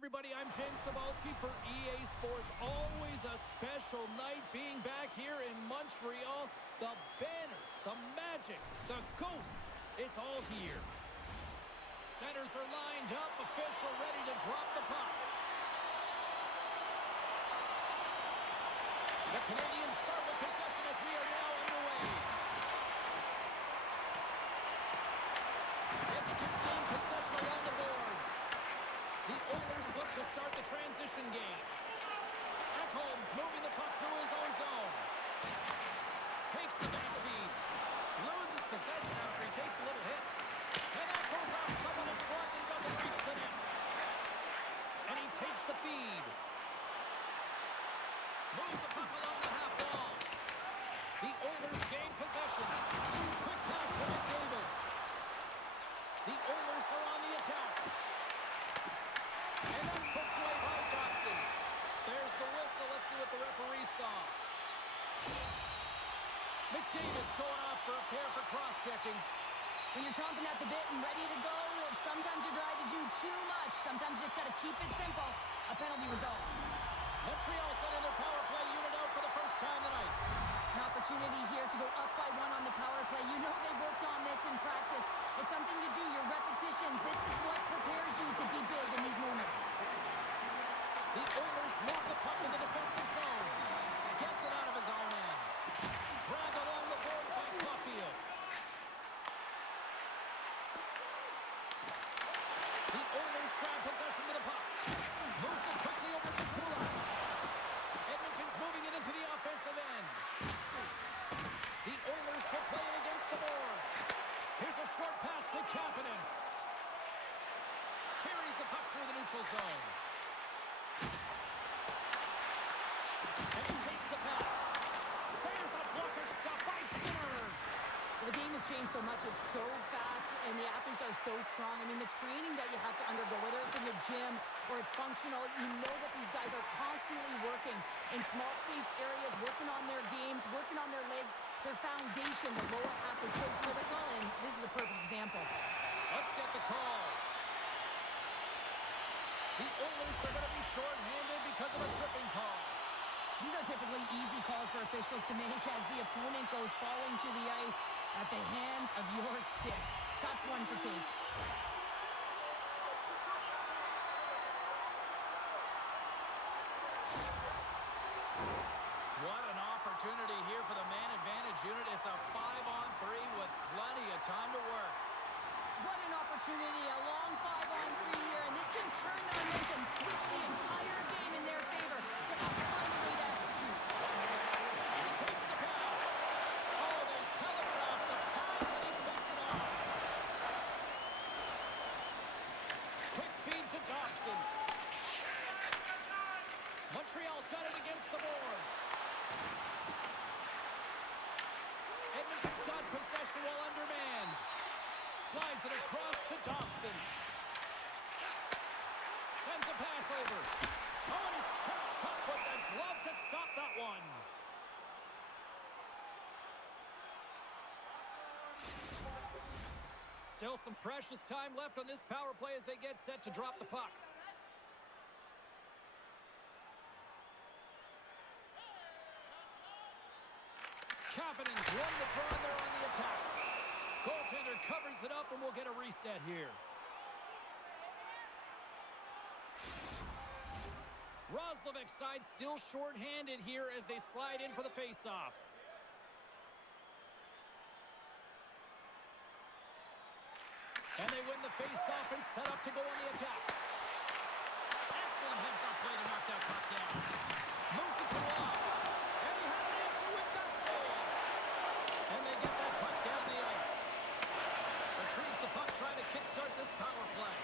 everybody, I'm James Cebulski for EA Sports. Always a special night being back here in Montreal. The banners, the magic, the ghosts, it's all here. Centers are lined up, official ready to drop the puck. The Canadiens start with possession as we are now underway. Edmonton's gain possession along the boards. The Oilers look to start the transition game. Ekholm's moving the puck through his own zone. Takes the back feed. Loses possession after he takes a little hit. And that goes off someone in front and doesn't reach the net. And he takes the feed. Moves the puck along the half wall. The Oilers gain possession. Quick pass to McDavid. The Oilers are on the attack. And that's poked away by Dobson. There's the whistle. Let's see what the referee saw. McDavid's going off for a pair for cross-checking. When you're chomping at the bit and ready to go, sometimes you try to do too much. Sometimes you just got to keep it simple. A penalty results. Montreal sending their power play unit out for the first time tonight. An opportunity here to go up by one on the power play. You know they've worked on this in practice. It's something you do, your repetitions. This is what prepares you to be big in these moments. The Oilers move the puck in the defensive zone. Gets it out of his own end. Grabbed along the board by Caulfield. The Oilers grab possession with the puck. Moves it quickly over to Kulak. Edmonton's moving it into the offensive end. The Oilers will play it against the boards. Here's a short pass to Kapanen. Carries the puck through the neutral zone. And he takes the pass. There's a blocker stop by Skinner. The game has changed so much. It's so fast, and the athletes are so strong. I mean, the training that you have to undergo, whether it's in the gym or it's functional, you know that these guys are constantly working in small space areas, working on their games, working on their legs. Their foundation, the lower half, is so critical, and this is a perfect example. Let's get the call. The Oilers are going to be shorthanded because of a tripping call. These are typically easy calls for officials to make as the opponent goes falling to the ice at the hands of your stick. Tough one to take. What an opportunity here for the man advantage unit. It's a 5-on-3 with plenty of time to work. What an opportunity, a long 5-on-3 here, and this can turn the momentum, switch the entire game in their favor. They have to find a way to execute. He takes the pass. Oh, they telegraph the pass, and he picks it off. Quick feed to Dobson. Montreal's got it against the boards. Edmonton's got possession while undermanned. Slides it across to Dobson. Sends a pass over. Oh, and he steps up with the glove to stop that one. Still some precious time left on this power play as they get set to drop the puck. Kapanen's won the draw, and they're on the attack. Goaltender covers it up, and we'll get a reset here. Roslovic's side still short-handed here as they slide in for the face-off. And they win the face-off and set up to go on the attack. Excellent heads-up play to knock that puck down. Moves it to Rob. And he had an answer with that save. And they get that puck down the ice. Retrieves the puck, trying to kickstart this power play.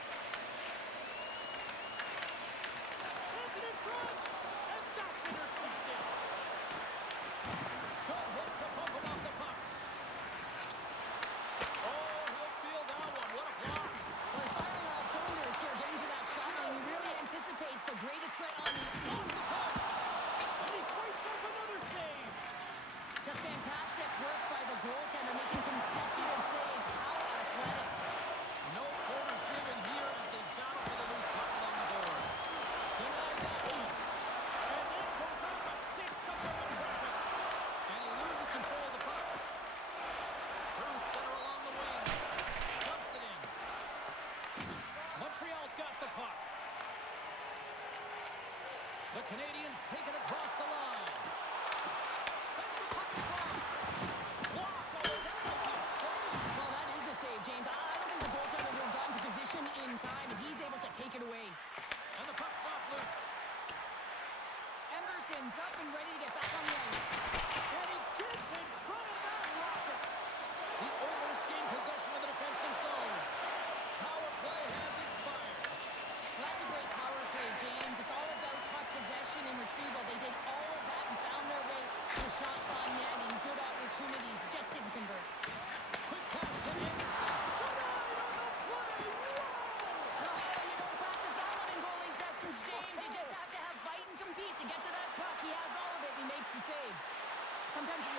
Sends it in front. And that's intercepted. Good hit to bump him off the puck. Oh, he'll feel that one. What a block. Well, he's firing on all cylinders here, getting to that shot line. He really anticipates the greatest threat on the Off the post. And he fights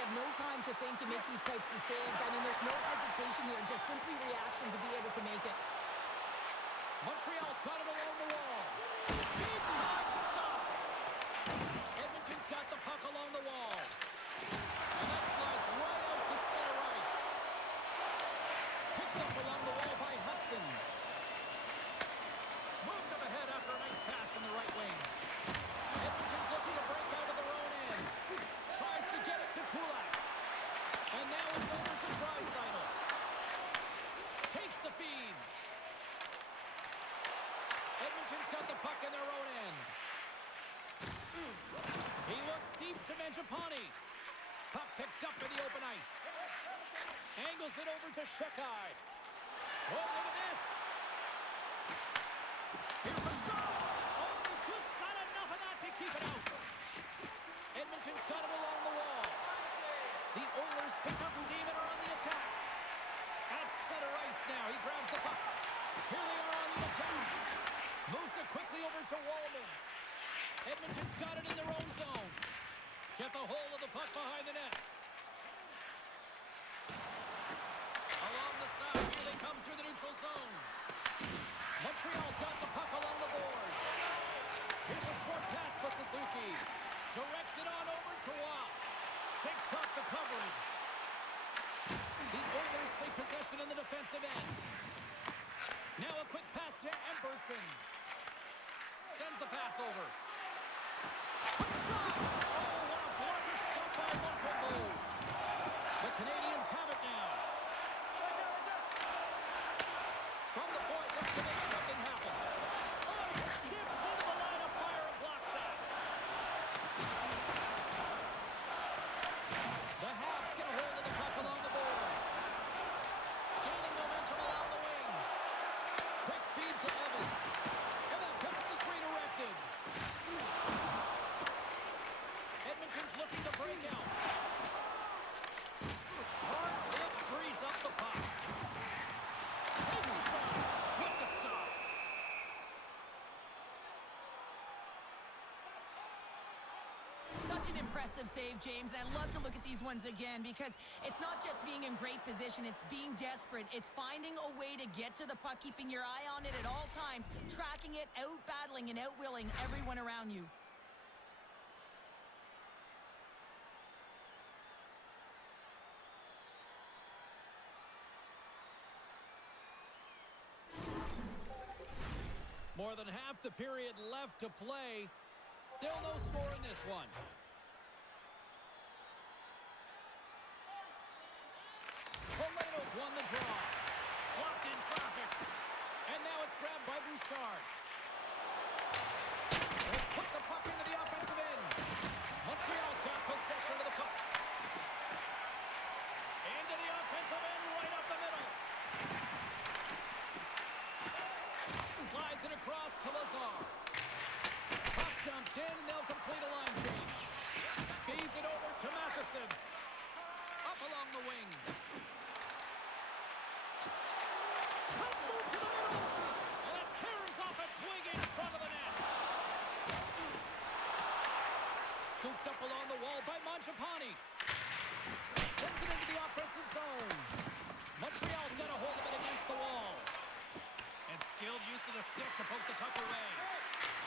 have no time to think and make these types of saves. I mean, there's no hesitation here, just simply reaction to be able to make it. Montreal's got it along the wall. Big time stop. Edmonton's got the puck along the wall. And that slides right out to center ice. Picked up along the wall by Hudson. Moved up ahead after a nice pass from the right wing. Edmonton's looking to break out of their own end. Tries to get it to Kulak. And now it's over to Draisaitl. Takes the feed. Edmonton's got the puck in their own end. He looks deep to Mangiapane. Puck picked up in the open ice. Angles it over to Shekai. Oh, look at this. Here's a shot. Oh, they just got enough of that to keep it out. Edmonton's got it along the wall. The Oilers pick up steam and are on the attack. At center ice now. He grabs the puck. Here they are on the attack. Moves it quickly over to Wallman. Edmonton's got it in their own zone. Gets a hold of the puck behind the net. Along the side, here they come through the neutral zone. Montreal's got the puck along the boards. Here's a short pass to Suzuki. Directs it on over to Watt. Shakes off the coverage. The Oilers take possession in the defensive end. Now a quick pass to Emberson. Sends the pass over. Quick shot! Oh, what a blocker stop by Montembeault. The Canadiens have it now. From the point, looks to make something happen. Oh, he skips into the line of fire and blocks that. The Habs get a hold of the puck along the boards. Gaining momentum along the wing. Quick feed to Evans. And that pass is redirected. Edmonton's looking to break out. Hard hit frees up the puck. Takes a shot with the stop. Such an impressive save, James, and I love to look at these ones again because it's not just being in great position, it's being desperate. It's finding a way to get to the puck, keeping your eye on it at all times, tracking it, out-battling and out-willing everyone around you. More than half the period left to play. Still no score in this one. Poleto's won the draw. Blocked in traffic. And now it's grabbed by Bouchard. They put the puck into the offensive end. Montreal's got possession of the puck. Into the offensive end, right up the middle. Slides it across to Lazar. Puck dumped in, they'll complete a line change. Feeds it over to Matheson. Up along the wing. Let's move to the middle. And it carries off a twig in front of the net. Scooped up along the wall by Mangiapane. Sends it into the offensive zone. Montreal's got a hold of it against the wall. And skilled use of the stick to poke the puck away.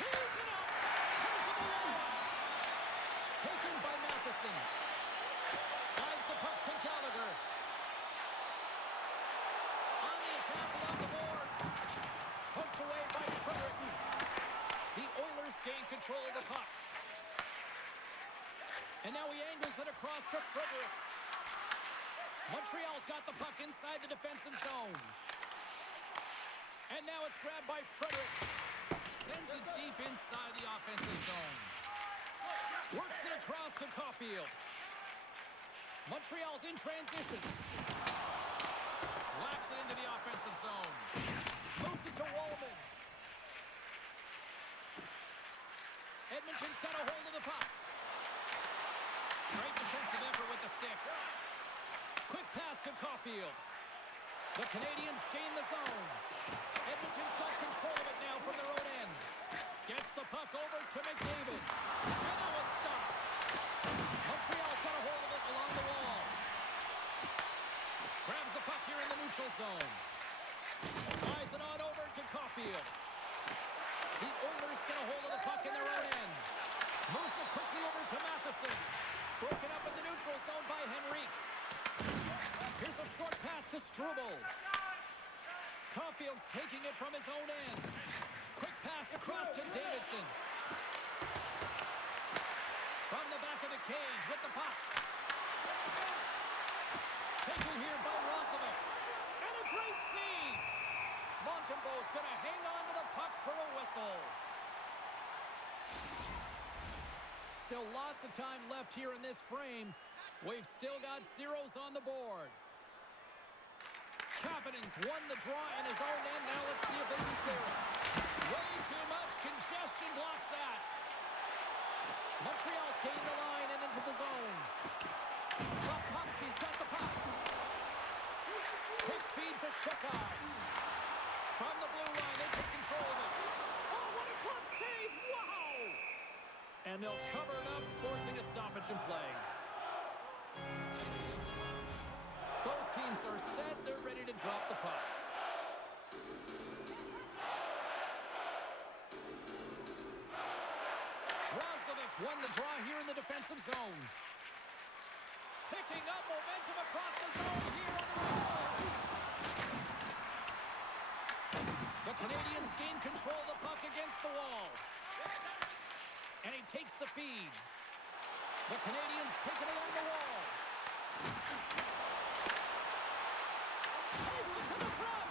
Here's it up. Turns it away. Taken by Matheson. Slides the puck to Gallagher. On the attack along the boards. Poked away by Frederick. The Oilers gain control of the puck. And now he angles it across to Frederick. Montreal's got the puck inside the defensive zone. And now it's grabbed by Frederick. Sends it deep inside the offensive zone. Works it across to Caulfield. Montreal's in transition. Whacks it into the offensive zone. Moves it to Wallman. Edmonton's got a hold of the puck. Great defensive effort with the stick. Quick pass to Caulfield. The Canadiens gain the zone. Edmonton's got control of it now from their own end. Gets the puck over to McDavid. And now it's stopped. Montreal's got a hold of it along the wall. neutral zone. Slides it on over to Caulfield. The Oilers get a hold of the puck in their own end. Moves it quickly over to Matheson. Broken up in the neutral zone by Henrique. Here's a short pass to Struble. Caulfield's taking it from his own end. Quick pass across to Davidson. From the back of the cage with the puck. Taken here by Roslovic. And a great save. Montembeau's going to hang on to the puck for a whistle. Still lots of time left here in this frame. We've still got zeros on the board. Kapanen's won the draw in his own end. Now let's see if they can clear it. Way too much congestion blocks that. Montreal's gained the line and into the zone. Slafkovsky's got the puck. Quick feed to Sheppard. From the blue line, they take control of it. Oh, what a glove save! Wow! And they'll cover it up, forcing a stoppage in play. Both teams are set. They're ready to drop the puck. Roslovic's won the draw here in the defensive zone. Picking up momentum across the zone here on the right side. The Canadiens gain control of the puck against the wall. And he takes the feed. The Canadiens take it along the wall. Takes it to the front.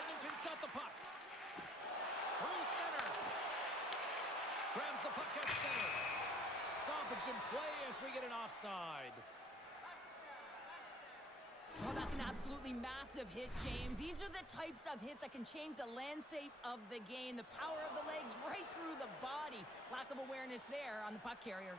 Edmonton's got the puck. Through center. Grabs the puck at center. Stoppage in play as we get an offside. Well, that's an absolutely massive hit, James. These are the types of hits that can change the landscape of the game. The power of the legs right through the body. Lack of awareness there on the puck carrier.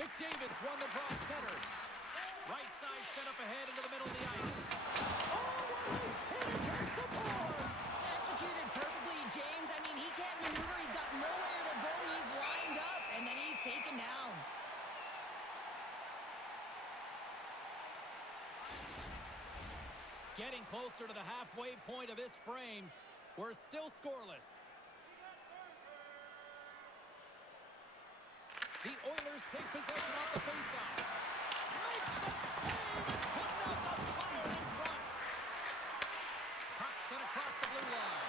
McDavid's won the draw center. Right side set up ahead into the middle of the ice. Oh, what a hit against the boards! Executed perfectly, James. I mean, he can't maneuver. He's got nowhere to go. He's lined up, and then he's taken down. Getting closer to the halfway point of this frame. We're still scoreless. The Oilers take possession off the faceoff. Makes the save and cutting out the fire in front. Puck sent across the blue line.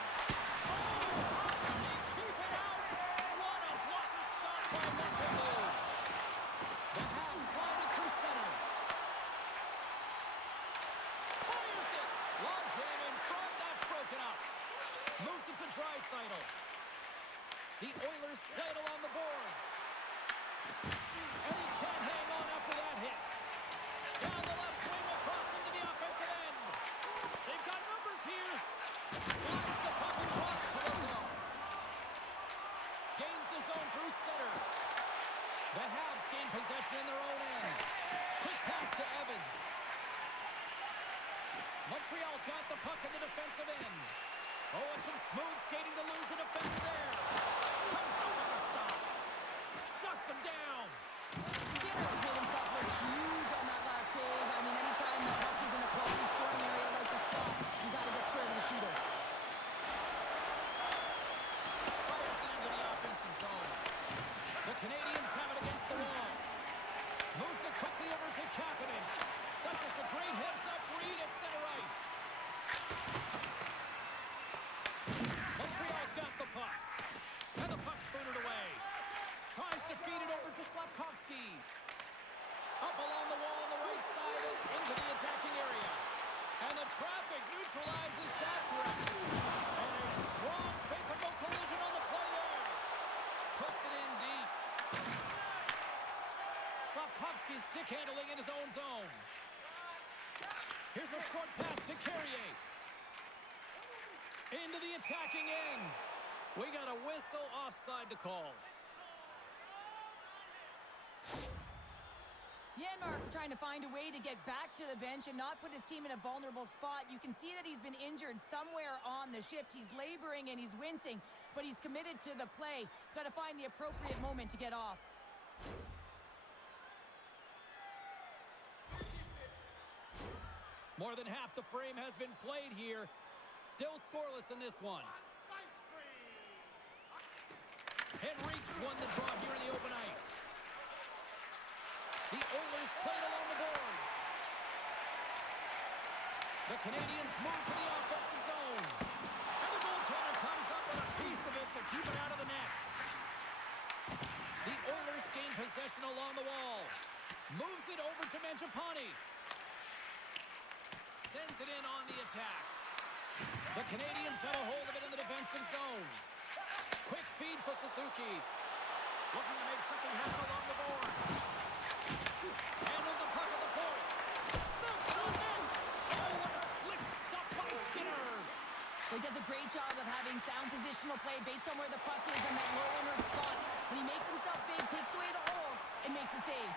Oh, Hockey, keep it out. What a blocker stop by Montreal. The Habs slide it through center. Fires it. Long jam in front. That's broken up. Moves it to Draisaitl. The Oilers play it along the boards. And he can't hang on after that hit. Down the left wing across into the offensive end. They've got numbers here. Slides the puck across to the zone. Gains the zone through center. The Habs gain possession in their own end. Quick pass to Evans. Montreal's got the puck in the defensive end. Oh, and some smooth skating to lose the defense there. Comes up with a stop. Shuts him down. Skinner has made himself look huge on that last save. I mean, anytime the puck is in a quality scoring area like the stop, you got to get square to the shooter. Fires it into the offensive zone. The Canadiens have it against the wall. Moves it quickly over to Kapanen. That's just a great heads-up read at center ice. Montreal's got the puck. And the puck's booted away. Tries to feed it over to Slafkovsky. Up along the wall on the right side and into the attacking area. And the traffic neutralizes that threat. And a strong physical collision on the play there. Puts it in deep. Slafkovsky's stick handling in his own zone. Here's a short pass to Carrier. Into the attacking end. We got a whistle offside to call. Janmark's trying to find a way to get back to the bench and not put his team in a vulnerable spot. You can see that he's been injured somewhere on the shift. He's laboring and he's wincing, but he's committed to the play. He's got to find the appropriate moment to get off. More than half the frame has been played here. Still scoreless in this one. Henrique's won the draw here in the open ice. The Oilers played along the boards. The Canadiens move to the offensive zone. And the goaltender comes up with a piece of it to keep it out of the net. The Oilers gain possession along the wall. Moves it over to Mangiapane. Sends it in on the attack. The Canadiens have a hold of it in the defensive zone. Quick feed to Suzuki. Looking to make something happen along the boards. Handles the puck at the point. Snooks the net. Oh, what a slick stop by Skinner. He does a great job of having sound positional play based on where the puck is in that low inner spot. When he makes himself big, takes away the holes, and makes a save.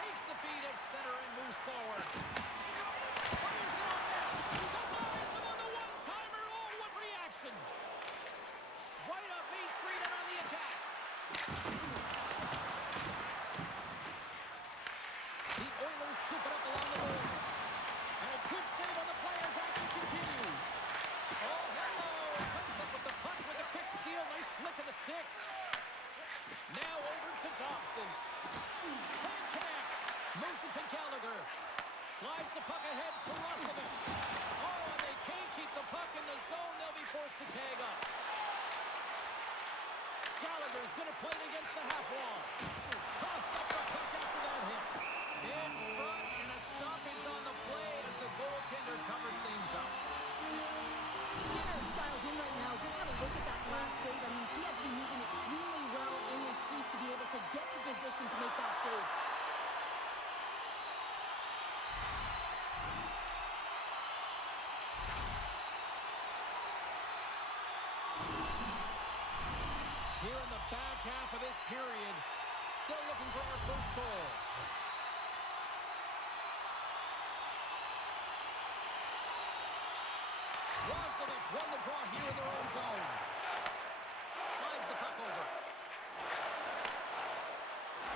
Takes the feed at center and moves forward. Fires it on net. Denies him on the one-timer. Oh, what reaction. Right up Main Street and on the attack. The Oilers scoop it up along the boards. And a good save on the play as action continues. Oh, hello. Comes up with the puck with a quick steal. Nice flick of the stick. Now over to Dobson. Can't connect. Moves it to Gallagher. Slides the puck ahead to Russell. Oh, and they can't keep the puck in the zone. They'll be forced to tag up. Gallagher's going to play it against the half wall. Coughs up the puck after that hit. In front, and a stoppage on the play as the goaltender covers things up. Skinner's dialed in right now. Just have a look at that last save. I mean, he had been moving extremely well in his crease to be able to get to position to make that save. Here in the back half of this period, still looking for our first goal. Roslovic won the draw here in their own zone. Slides the puck over.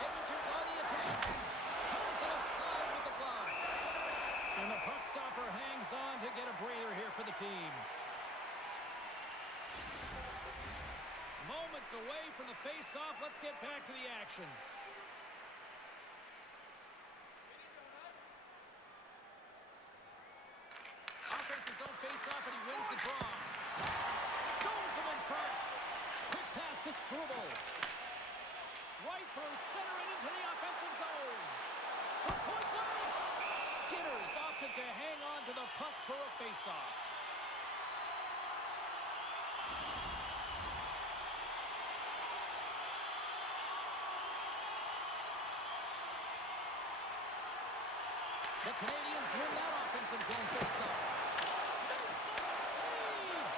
Edmonton's on the attack. Turns it aside with the glove. And the puck stopper hangs on to get a breather here for the team. Moments away from the face-off. Let's get back to the action. Offensive zone face-off, and he wins the draw. Stones him in front. Quick pass to Struble. Right through center and into the offensive zone. From point blank. Skinner's opted to hang on to the puck for a face-off. The Canadiens win that offensive zone face-off. Makes the save!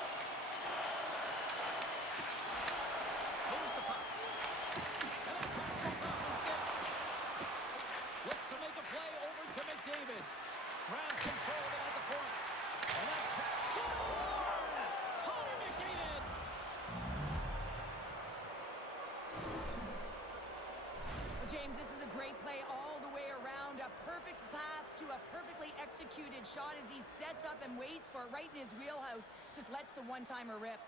Moves the puck. And that pass goes off the stick. Looks to make a play over to McDavid. Grabs control of it at the point. And that scores! Connor McDavid! Well, James, this is a great play all the way around. A perfect pass to a perfectly executed shot as he sets up and waits for it right in his wheelhouse. Just lets the one-timer rip.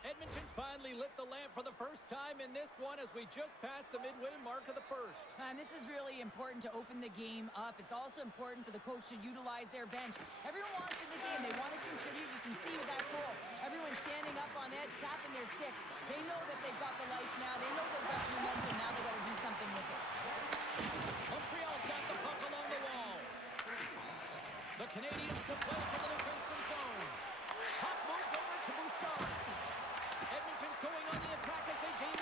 Edmonton's finally lit the lamp for the first time in this one as we just passed the midway mark of the first. And this is really important to open the game up. It's also important for the coach to utilize their bench. Everyone wants in the game. They want to contribute. You can see with that goal. Everyone's standing up on edge, tapping their sticks. They know that they've got the life now. They know they've got the momentum. Now they've got to do something with it. Montreal's got the puck along the wall. The Canadiens to play for the defensive zone. Puck moved over to Bouchard. Edmonton's going on the attack as they gain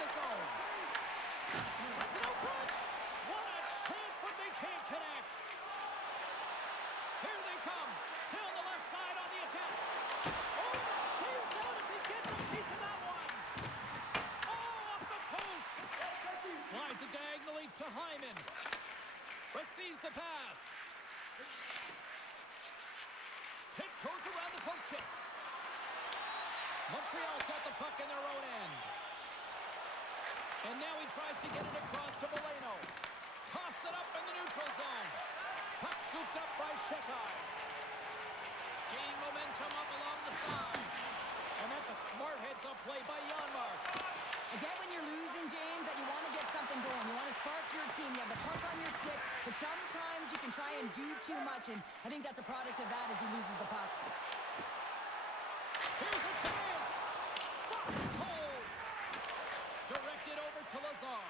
Montreal's got the puck in their own end. And now he tries to get it across to Valeno. Coughs it up in the neutral zone. Puck scooped up by Shekai. Gaining momentum up along the side. And that's a smart heads-up play by Janmark. Again, when you're losing, James, that you want to get something going. You want to spark your team. You have the puck on your stick. But sometimes you can try and do too much. And I think that's a product of that as he loses the puck. Here's a chance. Stops it cold. Directed over to Lazar.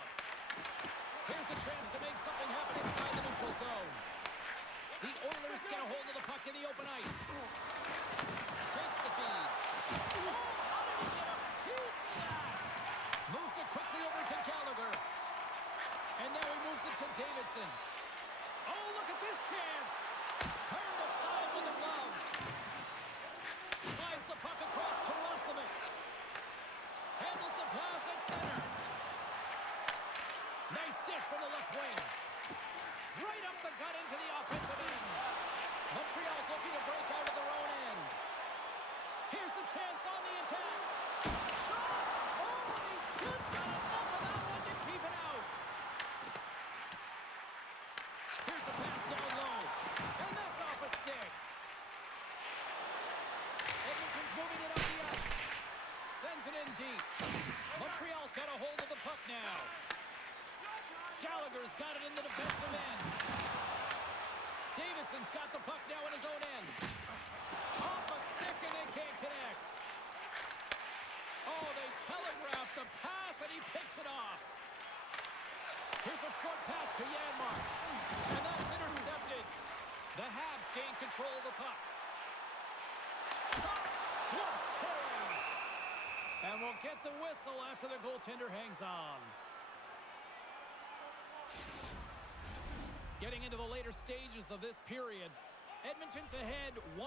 Here's a chance to make something happen inside the neutral zone. The Oilers get a hold of the puck in the open ice. Takes the feed. Oh, how did he get a piece of that? Moves it quickly over to Gallagher. And now he moves it to Davidson. Oh, look at this chance. Turned aside with the glove. Slides the puck across to Roslovic. Handles the pass at center. Nice dish from the left wing. Right up the gut into the offensive end. Montreal's looking to break out of their own end. Here's a chance on the attack. Shot! Oh, he just got enough of that one to keep it out. Here's a pass down low. And that's off a stick. Edmonton's moving it up the ice. Sends it in deep. Montreal's got a hold of the puck now. Gallagher's got it in the defensive end. Davidson's got the puck now in his own end. Off a stick and they can't connect. Oh, they telegraphed the pass and he picks it off. Here's a short pass to Janmark. And that's intercepted. The Habs gain control of the puck. Shot! Glove save! And we'll get the whistle after the goaltender hangs on. Getting into the later stages of this period, Edmonton's ahead 1-0.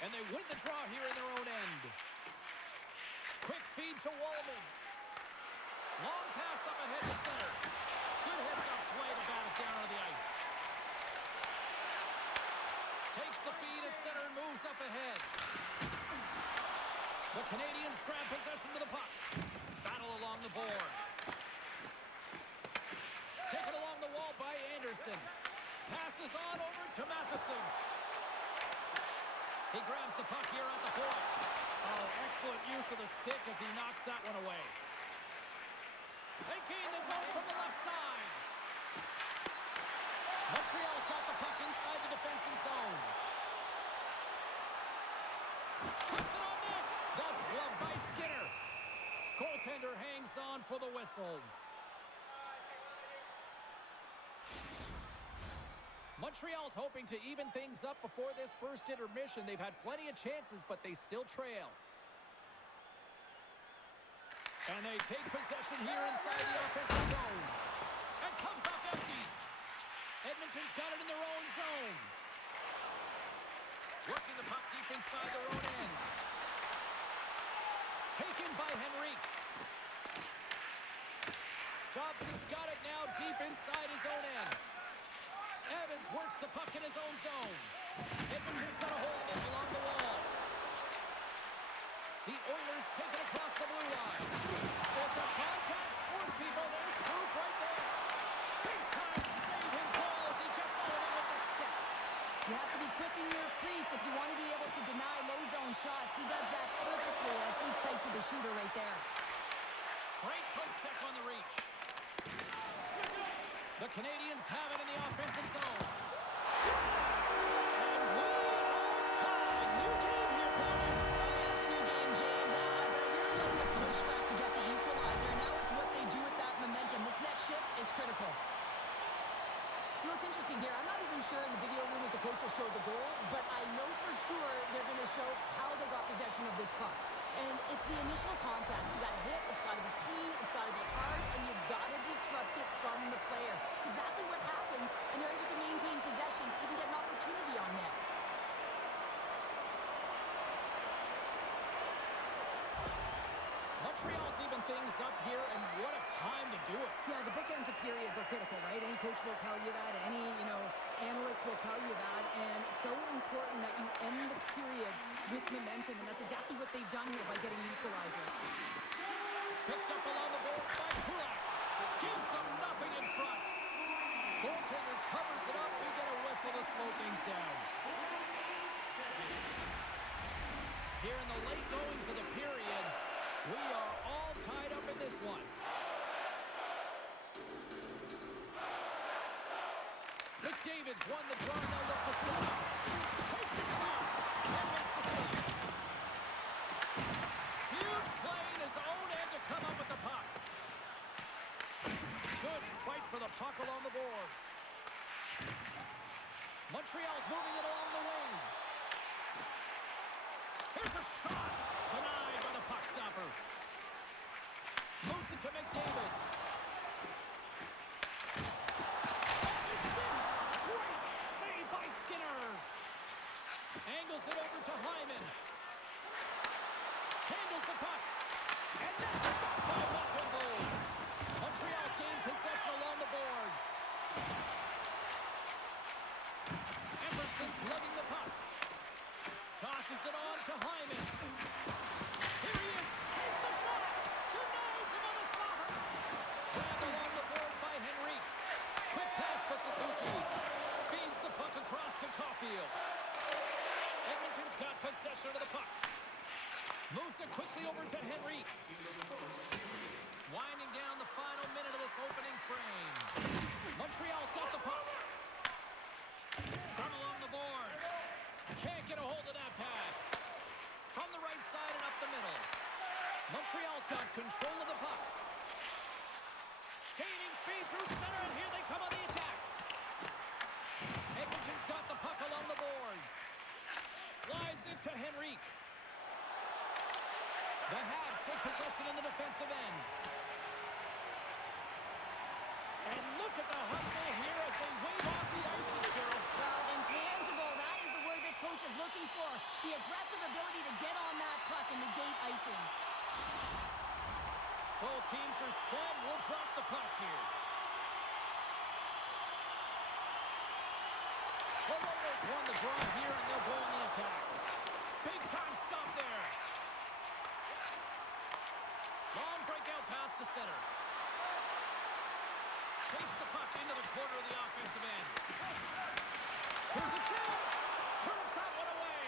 And they win the draw here in their own end. Quick feed to Wallman. Long pass up ahead to center. Good heads-up play to bat it down on the ice. Takes the feed at center and moves up ahead. The Canadiens grab possession with the puck. Battle along the boards. Taken along the wall by Anderson. Passes on over to Matheson. He grabs the puck here at the point. Oh, excellent use of the stick as he knocks that one away. They gain the zone from the left side. Montreal's got the puck inside the defensive zone. Puts it on net. That's gloved by Skinner. Goaltender hangs on for the whistle. Montreal's hoping to even things up before this first intermission. They've had plenty of chances, but they still trail. And they take possession here inside the offensive zone. And comes up empty. Edmonton's got it in their own zone. Working the puck deep inside their own end. Taken by Henrique. Dobson's got it now deep inside his own end. Evans works the puck in his own zone. Edmonton's got a hold of it along the wall. The Oilers take it across the blue line. It's a contact sport, people. There's proof right there. Big-time saving goal as he gets out of it with the stick. You have to be quick in your crease if you want to be able to deny low zone shots. He does that perfectly as he's tight to the shooter right there. Great poke check on the reach. The Canadiens have it in the offensive zone. And one more time. New game here, Bowman. It's a new game, James. They're really looking to push back to get the equalizer. Now it's what they do with that momentum. This next shift is critical. You know, it's interesting here. I'm not even sure in the video room if the coach will show the goal, but I know for sure they're going to show how they got possession of this puck. And it's the initial contact. You got to hit, it's got to be clean, it's got to be hard, and you've got to disrupt it from the player. It's exactly what happens, and they're able to maintain possession to even get an opportunity on net. Montreal's even things up here, and what a time to do it. Yeah, the bookends of periods are critical, right? Any coach will tell you that. Any, analyst will tell you that. And so important that you end the period with momentum. And that's exactly what they've done here by getting the equalizer. Picked up along the boards by Kulak. Gives them nothing in front. Goaltender covers it up. We get a whistle to slow things down. Here in the late goings of the period, we are all tied up in this one. McDavid's won the draw, now look to set up. Takes the shot and makes the save. Huge play in his own end to come up with the puck. Good fight for the puck along the boards. Montreal's moving it along the wing. Here's a shot. Denied by the puck stopper. Moves it to McDavid. Great save by Skinner. Angles it over to Hyman. Handles the puck. And that's stopped by Montembeault. Montreal's gained possession along the boards. Emerson's lugging the puck. Tosses it on to Hyman. Here he is. Takes the shot. Denies him on the slaughter. Grabbed along the board by Henrique. Quick pass to Suzuki. Feeds the puck across to Caulfield. Edmonton's got possession of the puck. Moves it quickly over to Henrique. Winding down the final minute of this opening frame. Montreal's got the puck. Scrum along the boards. Can't get a hold of that pass. From the right side and up the middle. Montreal's got control of the puck. Gaining speed through center, and here they come on the attack. Edmonton's got the puck along the boards. Slides it to Henrique. The Habs take possession in the defensive end. And look at the hustle here as they wave off the icing, Cheryl. Well, intangible, that is the word this coach is looking for. The aggressive ability to get on that puck and negate icing. Both teams are set. We'll drop the puck here. The Oilers won the draw here, and they'll go on the attack. Big time stop there. Long breakout pass to center. Takes the puck into the corner of the offensive end. Here's a chance. Turns that one away.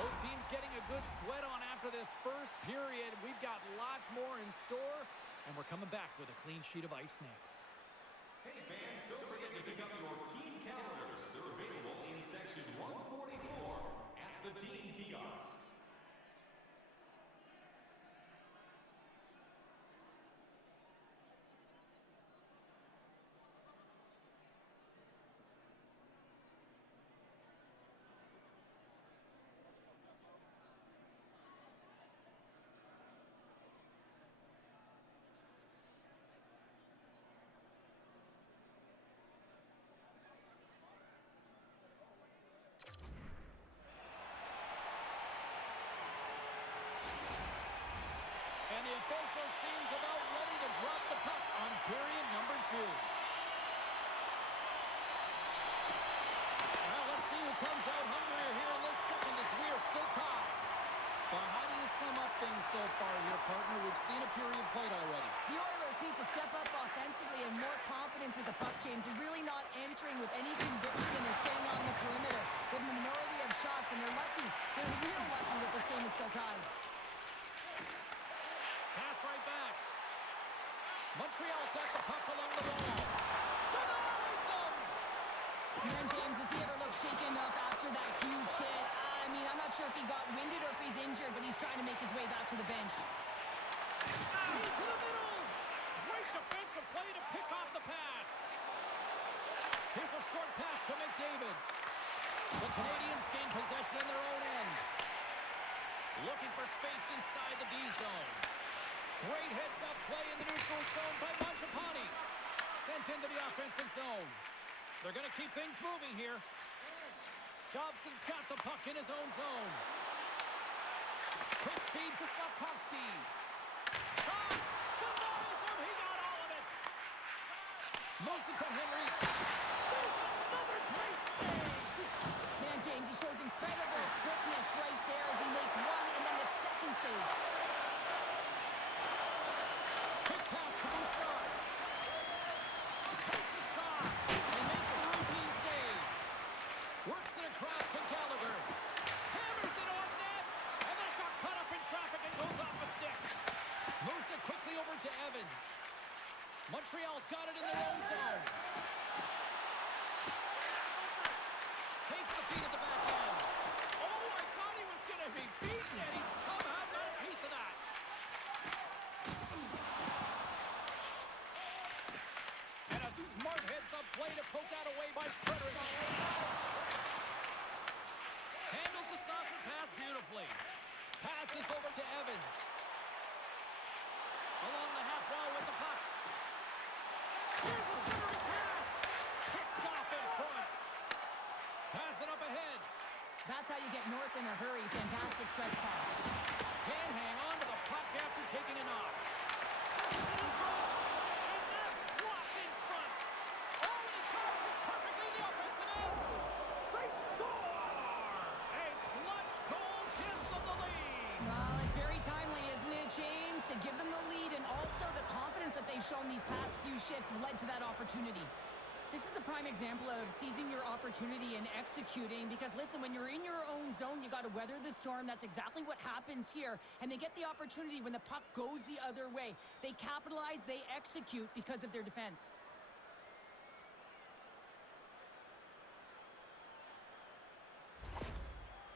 Both teams getting a good sweat on after this first period. We've got lots more in store, and we're coming back with a clean sheet of ice next. Hey fans, don't forget to pick up your team calendars. They're available in section 144 at the team kiosk. And the official seems about ready to drop the puck on period number 2. Well, let's see who comes out hungrier here in this second as we are still tied. But how do you sum up things so far here, partner? We've seen a period played already. The Oilers need to step up offensively and more confidence with the puck, James. They're really not entering with any conviction, and they're staying on the perimeter. They have a minority of shots, and they're lucky. They're real lucky that this game is still tied. Pass right back. Montreal's got the puck along the wall. Denies him! And James, does he ever look shaken up after that huge hit? I mean, I'm not sure if he got winded or if he's injured, but he's trying to make his way back to the bench. Into the middle! Great defensive play to pick off the pass. Here's a short pass to McDavid. The Canadiens gain possession in their own end. Looking for space inside the D zone. Great heads-up play in the neutral zone by Mangiapane. Sent into the offensive zone. They're going to keep things moving here. Dobson's got the puck in his own zone. Quick feed to Slavkovsky. Shot! Denies him! He got all of it! Moves it to Henry. There's another great save! Man, James, he shows incredible quickness right there as he makes one and then the second save. Quick pass to Bouchard. Takes a shot and makes the routine save. Works it across to Gallagher. Hammers it on net. And that got caught up in traffic and goes off a stick. Moves it quickly over to Evans. Montreal's got it in their own zone. Takes the feed at the back end. Oh, I thought he was going to be beaten, and he somehow got a piece of that. And a smart heads-up play to poke that away by Frederick. Handles the saucer pass beautifully. Passes over to Evans. Along the half wall with the puck. Here's a centering pass. Picked off in front. Pass it up ahead. That's how you get north in a hurry. Fantastic stretch pass. Can't hang on to the puck after taking a knock. Passes it in front. And that's blocked in front. Oh, and he tracks it perfectly in the offensive end. They score! A clutch goal gives them the lead. Well, it's very timely, isn't it, James? To give them the lead and also the confidence that they've shown these past few shifts led to that opportunity. This is a prime example of seizing your opportunity and executing because, listen, when you're in your own zone, you got to weather the storm. That's exactly what happens here. And they get the opportunity when the puck goes the other way. They capitalize, they execute because of their defense.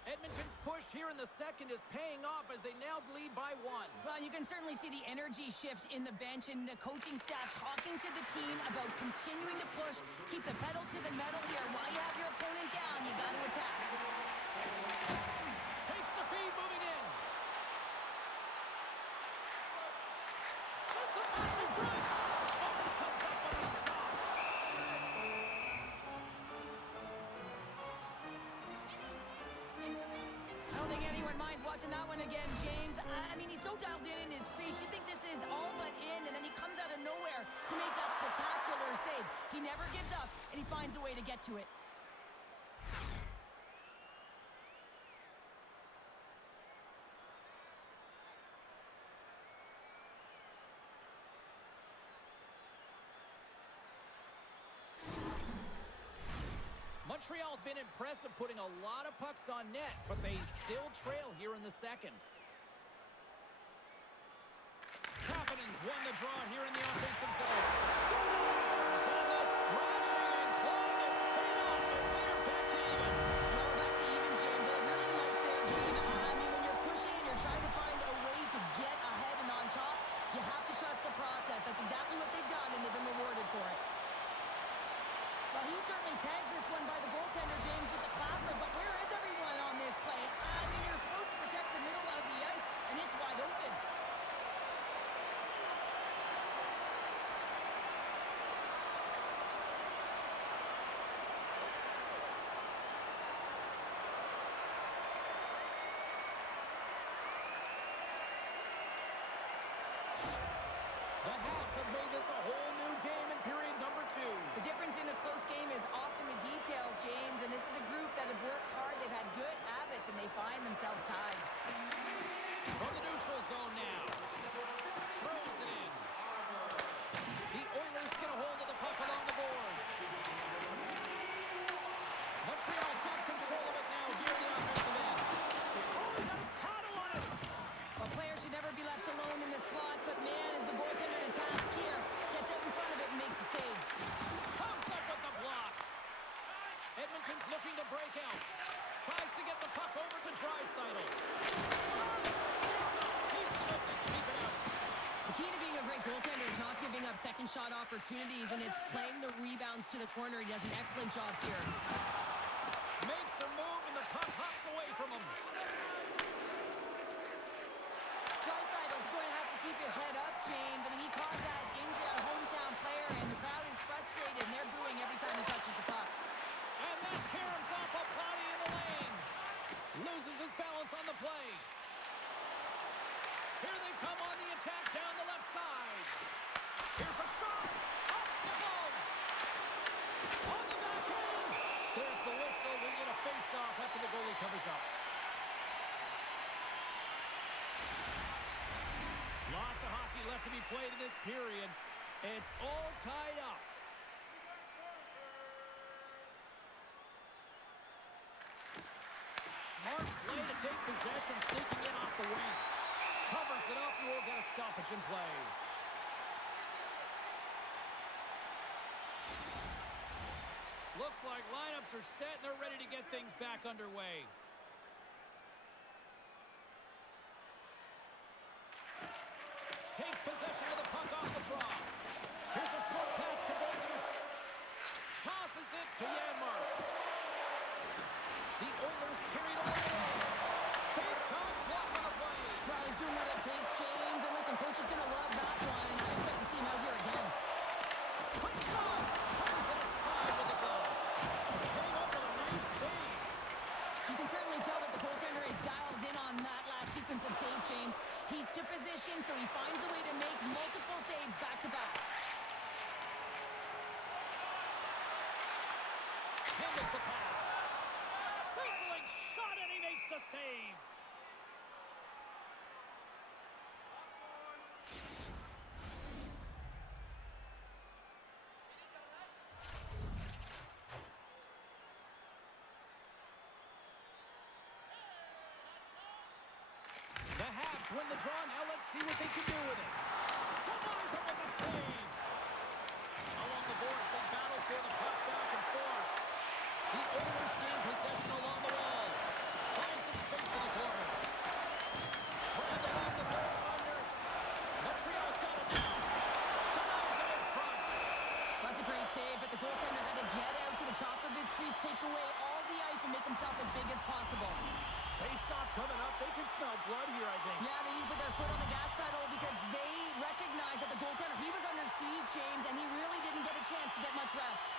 Edmonton's push here in the second is paying off as they now lead by one. Well, you can certainly see the energy shift in the bench and the coaching staff talking to the team about continuing to push, keep the pedal to the metal here. While you have your opponent down, you got to attack. Takes the feed, moving in. Sends a massive right. Oh, he comes up with a stop. I don't think anyone minds watching that one again, James. I mean, he's so dialed in his crease. You think this is all but in, and then he comes out of nowhere to make that spectacular save. He never gives up, and he finds a way to get to it. Montreal's been impressive, putting a lot of pucks on net, but they still trail here in the second. Kapanen's won the draw here in the offensive zone. Scores! And the scratching and clawing is paid off as they are back to even. Well, back to evens, James. I really like their game. I mean, when you're pushing and you're trying to find a way to get ahead and on top, you have to trust the process. That's exactly what they've done, and they've been rewarded for it. Well, he certainly tags this one by the goaltender, James, with the clapper, but where is everyone on this play? I mean, you're supposed to protect the middle of the ice, and it's wide open. The Habs have made this a whole new game in period number 2. The difference in a close game is often the details, James, and this is a group that have worked hard. They've had good habits, and they find themselves tied. From the neutral zone now. Throws it in. The Oilers get a hold of the puck along the boards. Montreal's got control of it now here in the offensive end. Oh, he got a paddle on it. Well, players should never be left alone in the slot, but man, is the goaltender to task here. Gets out in front of it and makes the save. Comes up with the block. Edmonton's looking to break out. Tries to get the puck over to Draisaitl. Gets a piece of it to keep it out. The key to being a great goaltender is not giving up second shot opportunities, and it's playing the rebounds to the corner. He does an excellent job here. Makes a move and the puck hops away from him. Draisaitl's going to have to keep his head up, James. I mean, he caused that injury on a hometown player, and the crowd is frustrated, and they're booing every time he touches the puck. And that caroms off a body in the be played in this period. It's all tied up. Smart play to take possession, sneaking in off the wing. Covers it up and will get a stoppage in play. Looks like lineups are set and they're ready to get things back underway. Takes possession of the puck off the draw. Here's a short pass to Bolduc. Tosses it to Janmark. The Oilers carried away. Big time block on the play. Well, he's doing what it takes, James. And listen, coach is going to love that one. I expect to see him out here again. Quick shot. Turns it aside with the glove. Came up with a nice save. You can certainly tell that the goaltender is dialed in on that last sequence of saves, James. He's to position, so he finds a way to make multiple saves back-to-back. Handles the pass. Sizzling shot, and he makes the save. The Habs win the draw. Now let's see what they can do with it. Denies him with a save. Along the boards, they battle for the puck back and forth. The Oilers gain possession along the wall. Finds some space in the corner. Grabbed along the boards by Nurse. Montreal's got it now. Denies him in front. That's a great save, but the goaltender had to get out to the top of his crease, take away all the ice, and make himself as big as possible. Face-off coming up. They can smell blood here, I think. Yeah, they put their foot on the gas pedal because they recognize that the goaltender, he was under siege, James, and he really didn't get a chance to get much rest.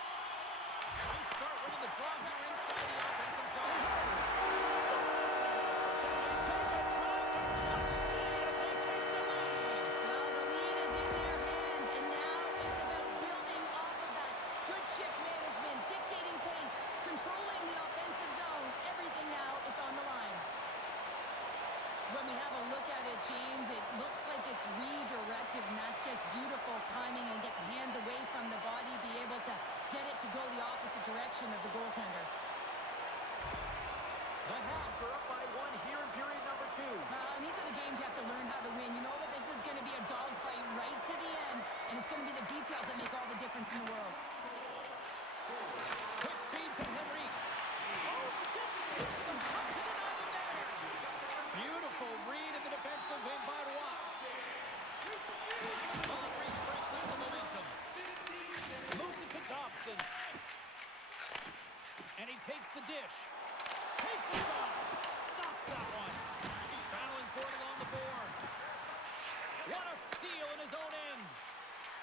They start winning the draw here inside the offensive zone. Take a drive to clutch city as they take the lead. Well, the lead is in their hands, and now it's about building off of that. Good shift management, dictating pace, controlling the offensive zone. Everything now, it's on the line. When we have a look at it, James, it looks like it's redirected, and that's just beautiful timing and get the hands away from the body, be able to get it to go the opposite direction of the goaltender. The Habs are up by one here in period number 2. And these are the games you have to learn how to win. You know that this is going to be a dogfight right to the end, and it's going to be the details that make all the difference in the world. Quick feed to Henry. Oh, he gets it. Gets the puck to deny them there. Beautiful read in the defensive end by Roy. Ulrich breaks out the momentum. Moves it to Dobson. And he takes the dish. Takes a shot. Stops that one. Battling for it along the boards. What a steal in his own end.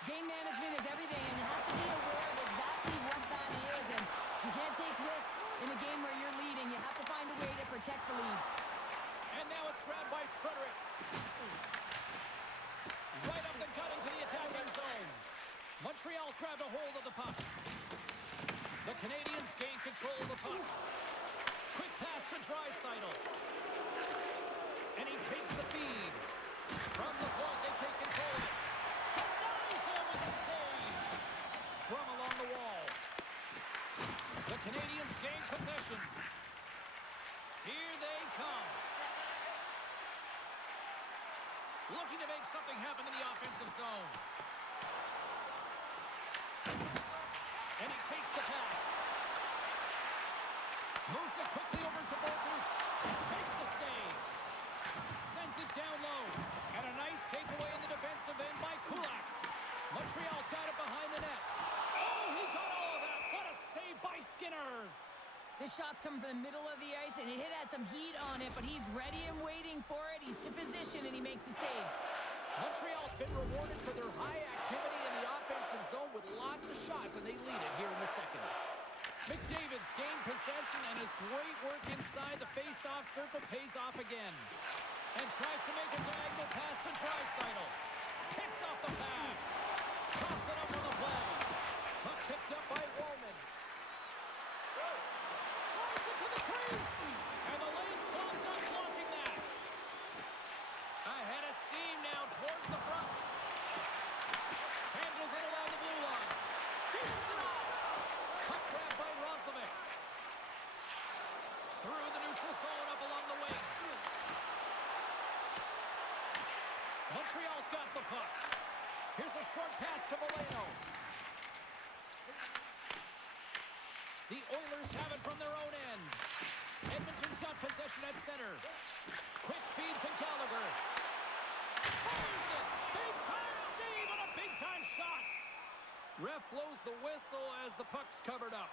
Game management is everything, and you have to be aware of exactly what that is. And you can't take risks in a game where you're leading. You have to find a way to protect the lead. And now it's grabbed by Frederick. Right up the gut into the attacking zone. Montreal's grabbed a hold of the puck. The Canadiens gain control of the puck. Quick pass to Draisaitl. And he takes the feed. From the point, they take control of it. Denies him with a save. Scrum along the wall. The Canadiens gain possession. Here they come. Looking to make something happen in the offensive zone. And he takes the pass. Moves it quickly over to Bolduc. Makes the save. Sends it down low. And a nice takeaway in the defensive end by Kulak. Montreal's got it behind the net. Oh, he got all of that. What a save by Skinner. This shot's coming from the middle of the ice, and it has some heat on it, but he's ready and waiting for it. He's to position, and he makes the save. Montreal's been rewarded for their high activity in the offensive zone with lots of shots, and they lead it here in the second. McDavid's gained possession, and his great work inside the face-off circle pays off again. And tries to make a diagonal pass to Draisaitl. Picks off the pass. Toss it up on the play. Puck picked up by Wallman. Drives it to the crease. And the lane's clogged up blocking that. Ahead of steam now towards the front. Montreal's got the puck. Here's a short pass to Valeno. The Oilers have it from their own end. Edmonton's got possession at center. Quick feed to Gallagher. Fires it! Big-time save and a big-time shot! Ref blows the whistle as the puck's covered up.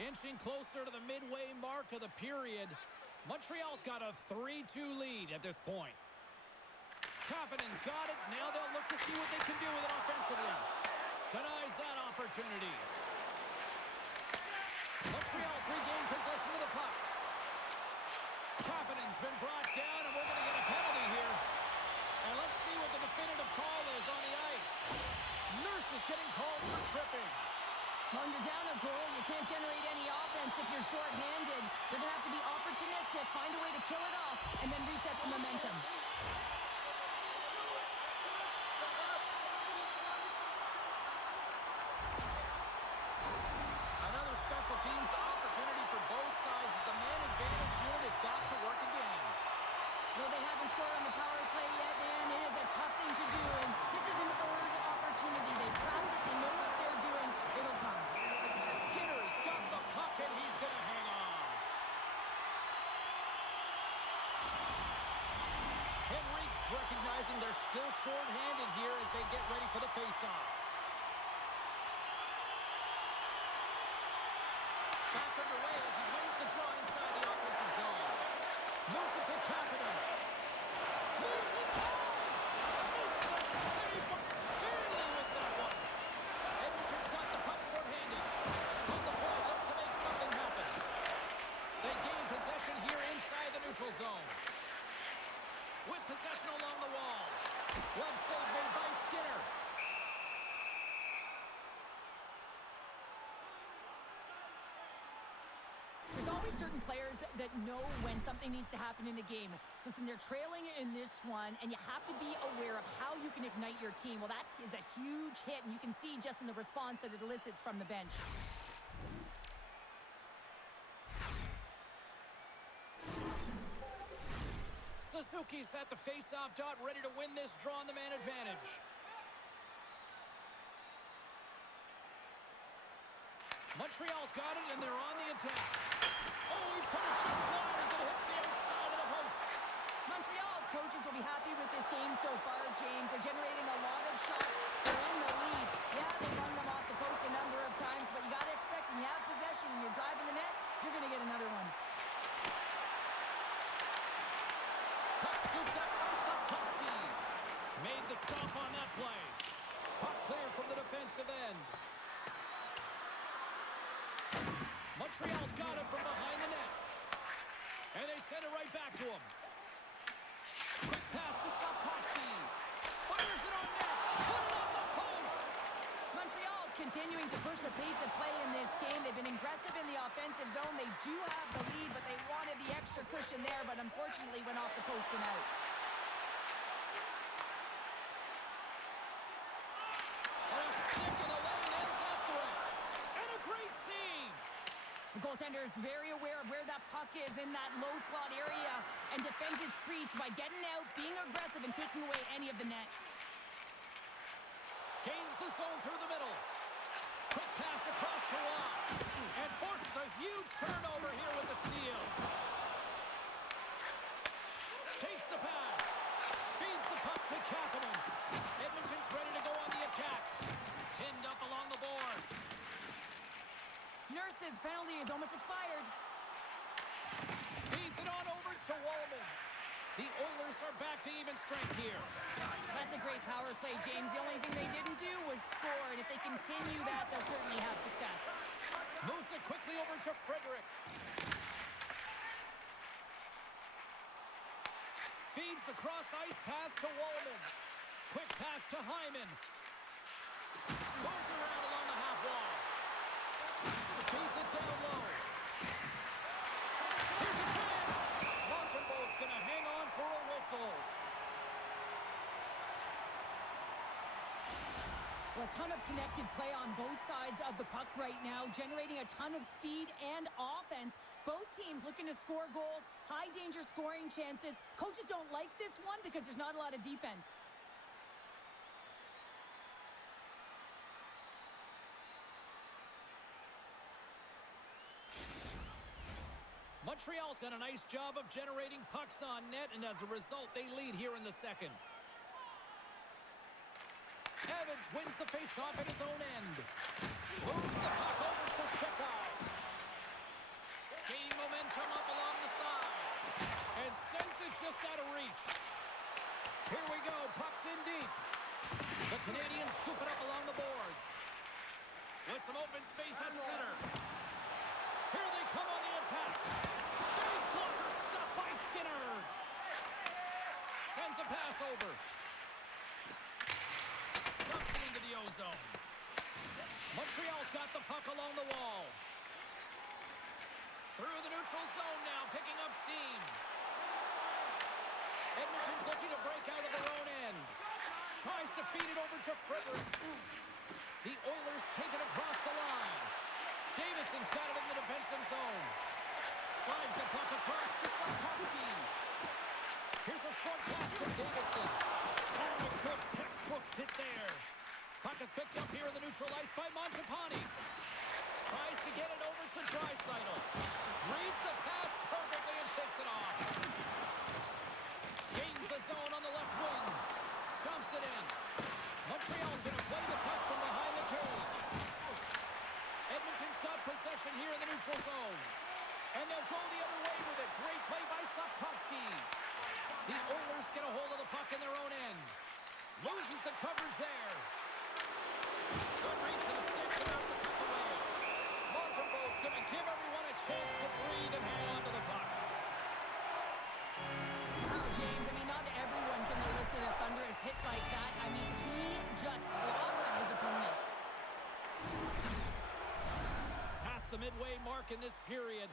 Inching closer to the midway mark of the period. Montreal's got a 3-2 lead at this point. Kapanen's got it. Now they'll look to see what they can do with it offensively. Denies that opportunity. Montreal's regained possession of the puck. Kapanen's been brought down, and we're going to get a penalty here. And let's see what the definitive call is on the ice. Nurse is getting called for tripping. When you're down a goal, you can't generate any offense if you're shorthanded. They're going to have to be opportunistic, find a way to kill it off, and then reset the momentum. Another special teams opportunity for both sides as the man advantage unit is back to work again. Though they haven't scored on the power play yet, man, it is a tough thing to do, and this is an earned opportunity. They practice, they know what they're doing. It'll come. Skinner's got the puck, and he's going to hang on. Henrique's recognizing they're still short-handed here as they get ready for the face-off. Back underway as he wins the draw inside the offensive zone. Moves it to Kapanen. Moves inside. Makes the save, but barely with that one. Edmonton's got the puck short-handed. On the point, looks to make something happen. They gain possession here inside the neutral zone. With possession along the wall. Glove save made by Skinner. There's always certain players that know when something needs to happen in a game. Listen, they're trailing in this one, and you have to be aware of how you can ignite your team. Well, that is a huge hit, and you can see just in the response that it elicits from the bench. Suzuki's at the face-off dot, ready to win this draw on the man advantage. Montreal's got it, and they're on the attack. Oh, he put it just wide as it hits the outside of the post. Montreal's coaches will be happy with this game so far, James. They're generating a lot of shots. They're in the lead. Yeah, they run them off the post a number of times, but you got to expect when you have possession and you're driving the net, you're going to get another one. Puck scooped up by Slavkovsky. Made the stop on that play. Puck cleared from the defensive end. Montreal's got it from behind the net. And they send it right back to him. Quick pass to Slavkovsky. Fires it on net. Put it on the post. Montreal's continuing to push the pace of play in this game. They've been aggressive in the offensive zone. They do have the lead, but they wanted the extra cushion there, but unfortunately went off the post and out. And a stick in the lane ends that threat. And a great save. The goaltender is very aware of where that puck is in that low slot area and defends his crease by getting out, being aggressive, and taking away any of the net. Gains the zone through the middle. Quick pass across to Rock. And forces a huge turnover here with the steal. Takes the pass. Feeds the puck to Kapanen. Edmonton's ready to go on the attack. Pinned up along the boards. Nurse's penalty is almost expired. Feeds it on over to Wallman. The Oilers are back to even strength here. That's a great power play, James. The only thing they didn't do was score, and if they continue that, they'll certainly have success. Moves it quickly over to Frederick. Feeds the cross-ice pass to Wallman. Quick pass to Hyman. Moves around along the half wall. Feeds it down low. Here's a chance. Montembeau's going to hang on for a whistle. Well, a ton of connected play on both sides of the puck right now, generating a ton of speed and offense. Both teams looking to score goals, high-danger scoring chances. Coaches don't like this one because there's not a lot of defense. Montreal's done a nice job of generating pucks on net, and as a result, they lead here in the second. Evans wins the faceoff at his own end. Moves the puck over to Shekau. Gaining momentum up along the side. And sends it just out of reach. Here we go. Puck's in deep. The Canadiens scoop it up along the boards. With some open space at center. Here they come on the attack. Big blocker stopped by Skinner. Sends a pass over. Dumps it into the O-zone. Montreal's got the puck along the wall. Through the neutral zone now, picking up steam. Edmonton's looking to break out of their own end. Tries to feed it over to Frederick. The Oilers take it across the line. Davidson's got it in the defensive zone. Slides the puck across to Slavkovsky. Here's a short pass to Davidson. Oh, a good textbook hit there. Puck is picked up here in the neutral ice by Mangiapane. Tries to get it over to Draisaitl. Reads the pass perfectly and picks it off. Gains the zone on the left wing. Dumps it in. Montreal's going to play the puck from behind the cage. Edmonton's got possession here in the neutral zone. And they'll go the other way with it. Great play by Slavkovsky. The Oilers get a hold of the puck in their own end. Loses the coverage there. Good reach of the stick to knock the puck away. Montembeau's going to give everyone a chance to breathe and hang on to the puck. Wow, James, I mean, not everyone can elicit a thunderous hit like that. I mean, he just clobbered his opponent. Past the midway mark in this period,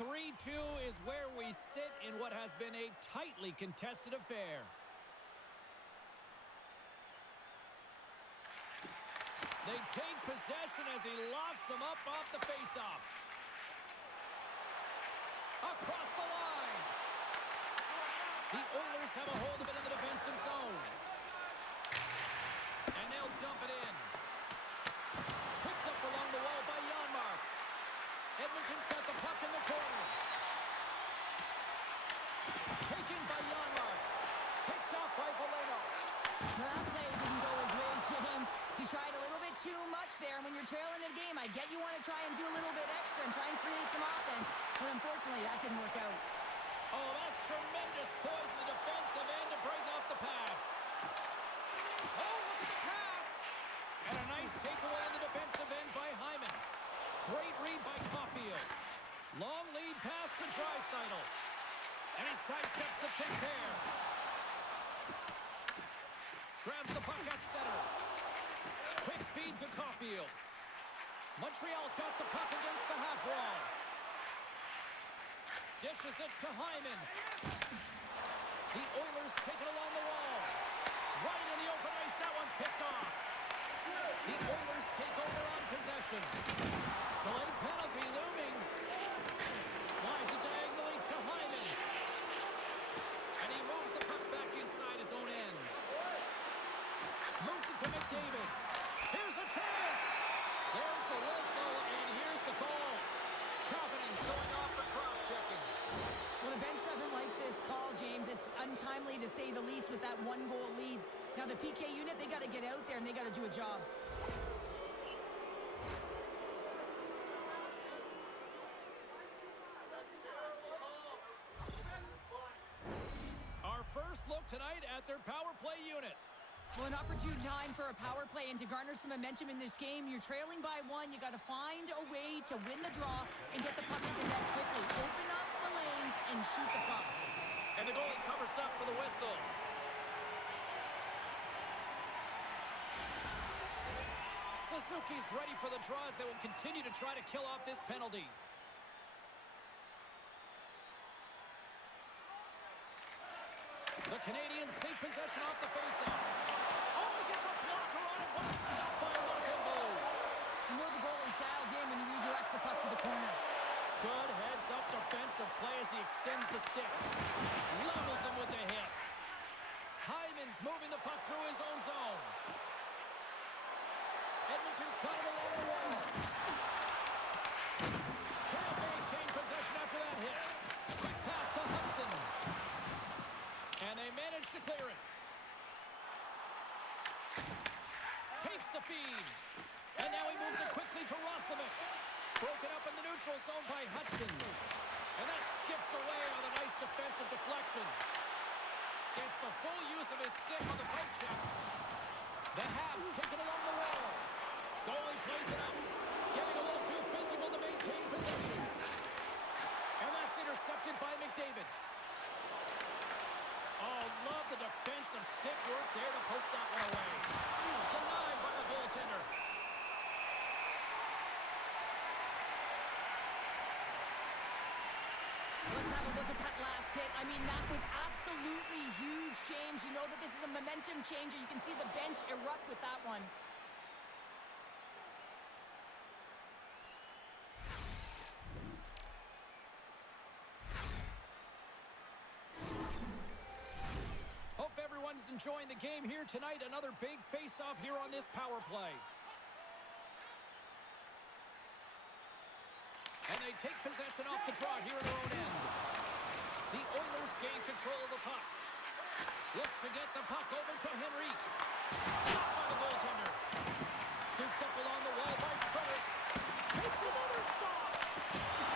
3-2 is where we sit in what has been a tightly contested affair. They take possession as he locks them up off the faceoff. Across the line. The Oilers have a hold of it in the defensive zone. And they'll dump it in. Picked up along the wall by Janmark. Edmonton's got the puck in the corner. Taken by Janmark. Picked off by Valeno. Well, that play didn't go his way, James. He tried a little bit too much there. When you're trailing the game, I get you want to try and do a little bit extra and try and create some offense. But unfortunately, that didn't work out. Oh, that's tremendous poise in the defensive end to break off the pass. Oh, look at the pass. And a nice takeaway in the defensive end by Hyman. Great read by Caulfield. Long lead pass to Draisaitl. And he sidesteps the check there. Grabs the puck at center. Quick feed to Caulfield. Montreal's got the puck against the half wall. Dishes it to Hyman. The Oilers take it along the wall. Right in the open ice, that one's picked off. The Oilers take over on possession. Delayed penalty looming. Slides it diagonally to Hyman. And he moves the puck back inside his own end. Moves it to McDavid. Here's a chance. There's the whistle, and here's the call. Confidence going off for cross-checking. Well, the bench doesn't like this call, James. It's untimely to say the least with that one-goal lead. Now, the PK unit, they got to get out there, and they got to do a job. Our first look tonight at their power play unit. Well, an opportune time for a power play and to garner some momentum in this game. You're trailing by one. You got to find a way to win the draw and get the puck to the net quickly. Open up the lanes and shoot the puck. And the goalie covers up for the whistle. Suzuki's ready for the draw as they will continue to try to kill off this penalty. The Canadiens take possession off the faceoff. Oh, he gets a blocker on it What a stop by Montembeau. You know the goalie's dialed in when he redirects the puck to the corner. Good heads-up defensive play as he extends the stick. Levels him with the hit. Hyman's moving the puck through his own zone. Edmonton's got it along the wall. Can't maintain possession after that hit. Quick pass to Hudson. And they manage to clear it. Takes the feed. And now he moves it quickly to Roslovic. Broken up in the neutral zone by Hudson. And that skips away on a nice defensive deflection. Gets the full use of his stick on the poke check. The Habs take it along the wall. Goalie plays it up. Getting a little too physical to maintain possession. And that's intercepted by McDavid. Oh, love the defensive stick work there to poke that one away. Denied by the goaltender. Let's have a look at that last hit. I mean, that was absolutely huge change. You know that this is a momentum changer. You can see the bench erupt with that one. Hope everyone's enjoying the game here tonight. Another big face-off here on this power play. And they take possession off the draw here in their own end. The Oilers gain control of the puck. Looks to get the puck over to Henrique. Stopped by the goaltender. Scooped up along the wall by Frederick. Takes another stop.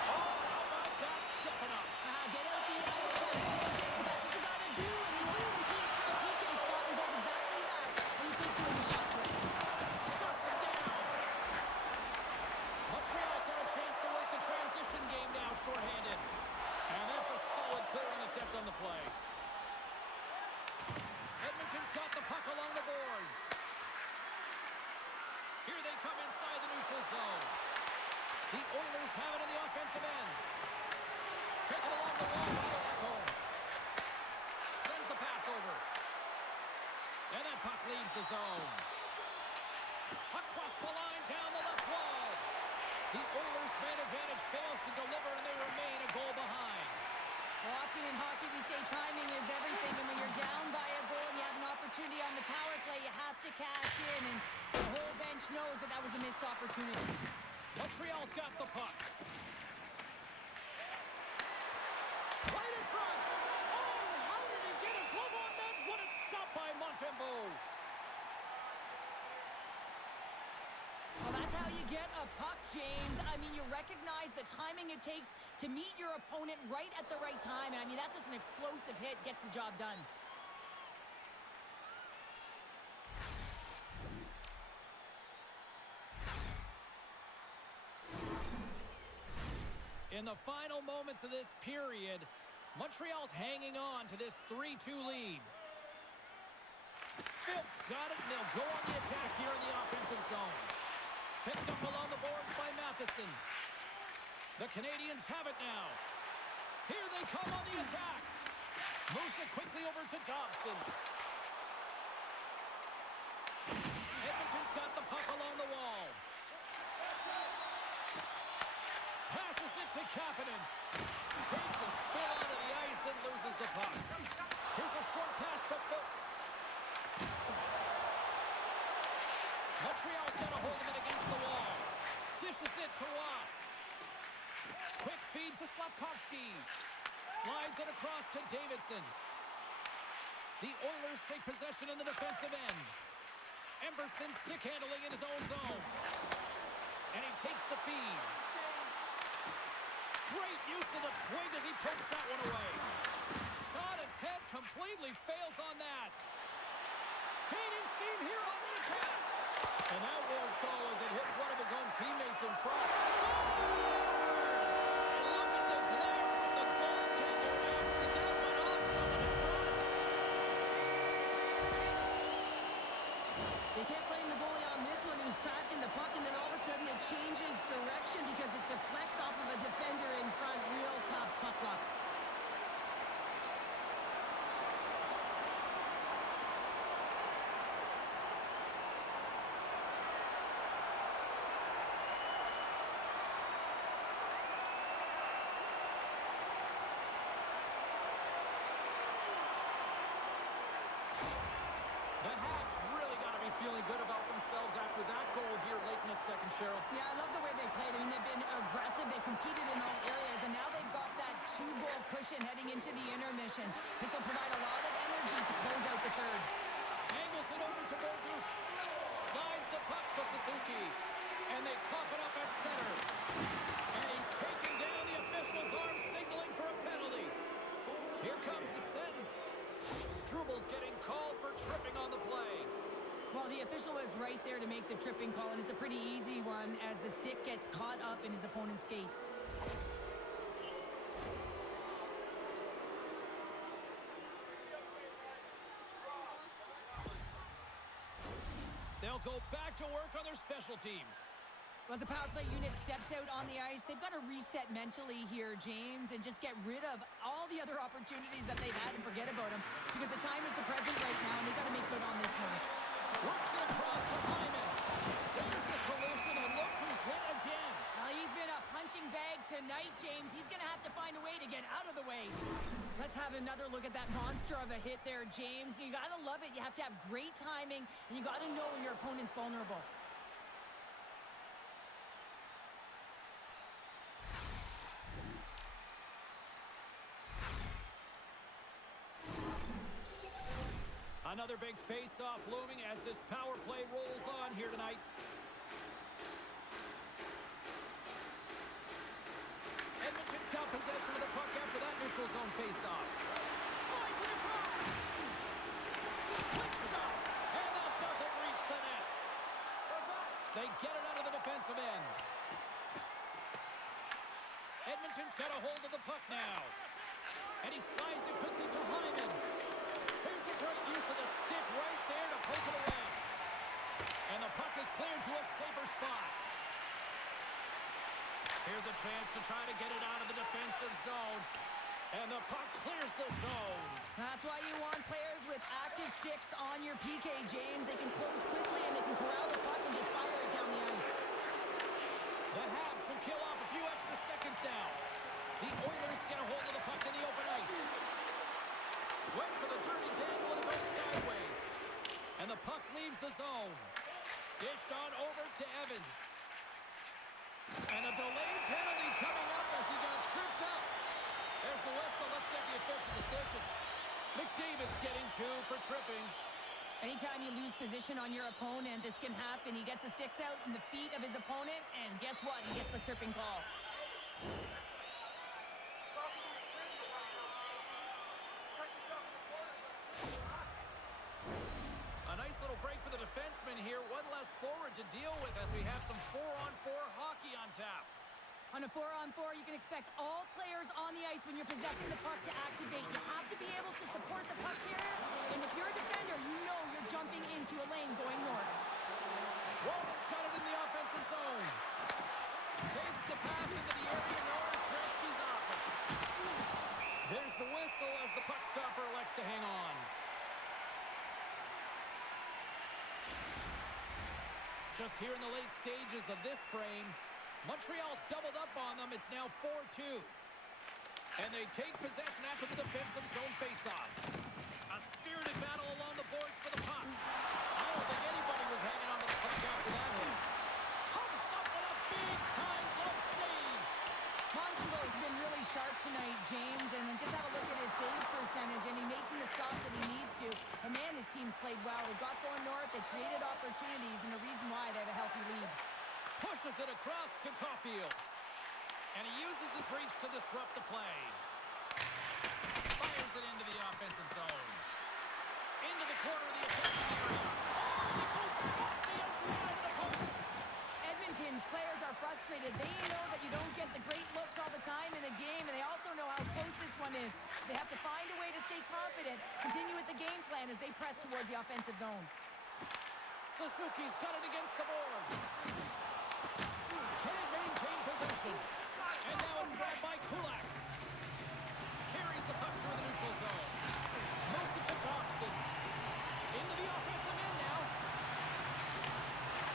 Oh, how about that stepping up? Get out the ice, James. That's what you got to do. And you want to compete for a PK spot, and does exactly that. And he takes away the shot break. Shuts it down. Montreal's got a chance to work the transition game now, shorthanded. And that's a solid clearing attempt on the play. Edmonton's got the puck along the boards. Here they come inside the neutral zone. The Oilers have it in the offensive end. Takes it along the wall by Ekholm. Sends the pass over. And that puck leaves the zone. Across the line, down the left wall. The Oilers' man advantage fails to deliver, and they remain a goal behind. Well, often in hockey, we say timing is everything. And when you're down by a goal and you have an opportunity on the power play, you have to cash in. And the whole bench knows that that was a missed opportunity. Montreal's got the puck. Right in front. Oh, how did he get a glove on that? What a stop by Montembeau. Well, that's how you get a puck, James. I mean, you recognize the timing it takes to meet your opponent right at the right time. And I mean, that's just an explosive hit, gets the job done. In the final moments of this period, Montreal's hanging on to this 3-2 lead. Phil's got it, and they'll go on the attack here in the offensive zone. Picked up along the boards by Matheson. The Canadiens have it now. Here they come on the attack. Moves it quickly over to Dobson. Edmonton's got the puck along the wall. Passes it to Kapanen. Takes a spin onto the ice and loses the puck. Here's a short pass to Phil. Montreal's got a hold of it against the wall. Dishes it to Watt. Quick feed to Slavkovsky. Slides it across to Davidson. The Oilers take possession in the defensive end. Emberson stick handling in his own zone. And he takes the feed. Great use of the twig as he pokes that one away. Shot attempt completely fails on that. Gaining steam here on the attack. And that won't go as it hits one of his own teammates in front. Scores! And look at the glare from the goaltender after that went off someone in front. They can't blame the goalie on this one who's tracking the puck, and then all of a sudden it changes direction because it deflects off of a defender in front. Real tough puck luck. feeling good about themselves after that goal here late in the second, Cheryl. Yeah, I love the way they played. I mean, they've been aggressive. They competed in all areas, and now they've got that 2-goal cushion heading into the intermission. This will provide a lot of energy to close out the third. Angles it over to Berger. Slides the puck to Suzuki. And they cough it up at center. And he's taking down the official's arm, signaling for a penalty. Here comes the sentence. Strubal's getting called for tripping on the play. Well, the official was right there to make the tripping call, and it's a pretty easy one as the stick gets caught up in his opponent's skates. They'll go back to work on their special teams. As the power play unit steps out on the ice, they've got to reset mentally here, James, and just get rid of all the other opportunities that they've had and forget about them, because the time is the present right now, and they've got to make good on this one. Works it across to Hyman. There's the collision, and look who's hit again. He's been a punching bag tonight, James. He's going to have to find a way to get out of the way. Let's have another look at that monster of a hit there, James. You got to love it. You have to have great timing, and you got to know when your opponent's vulnerable. Another big face-off looming as this power play rolls on here tonight. Edmonton's got possession of the puck after that neutral zone face-off. Slides it across. Quick shot, and that doesn't reach the net. They get it out of the defensive end. Edmonton's got a hold of the puck now. And he slides it quickly to Hyman. Here's a great use of the stick right there to poke it away. And the puck is cleared to a safer spot. Here's a chance to try to get it out of the defensive zone. And the puck clears the zone. That's why you want players with active sticks on your PK, James. They can close quickly and they can corral the puck and just fire it down the ice. The Habs will kill off a few extra seconds now. The Oilers get a hold of the puck in the open ice. Went for the dirty dangle and it goes sideways. And the puck leaves the zone. Dished on over to Evans. And a delayed penalty coming up as he got tripped up. There's the whistle. Let's get the official decision. McDavid's getting 2 for tripping. Anytime you lose position on your opponent, this can happen. He gets the sticks out in the feet of his opponent, and guess what? He gets the tripping call. A nice little break for the defenseman here. One less forward to deal with as we have some 4-on-4 hockey on tap. On a 4-on-4, you can expect all players on the ice when you're possessing the puck to activate. You have to be able to support the puck carrier, and if you're a defender, you know you're jumping into a lane going north. Walton's got it in the offensive zone. Takes the pass into the area known as Gretzky's office. There's the whistle as the puck stopper elects to hang on. Just here in the late stages of this frame, Montreal's doubled up on them. It's now 4-2. And they take possession after the defensive zone faceoff. A spirited battle along the boards for the puck. I don't think anybody was hanging on to the puck after that hit. Comes up with a big-time glove save. Montembeau's been really sharp tonight, James, and then just have a look at his save percentage, and he's making the stops that he needs to. But man, his team's played well. They got going north, they created opportunities, and the reason why they have a healthy lead. Pushes it across to Caulfield. And he uses his reach to disrupt the play. Fires it into the offensive zone. Into the corner of the attacking area. Oh, it goes off the outside of the post. Edmonton's players are frustrated. They know that you don't get the great looks all the time in the game, and they also know how close this one is. They have to find a way to stay confident, continue with the game plan as they press towards the offensive zone. Suzuki's got it against the boards. Can't maintain possession. And now it's grabbed by Kulak. Carries the puck through the neutral zone. Moves it to Thompson. Into the offensive end now.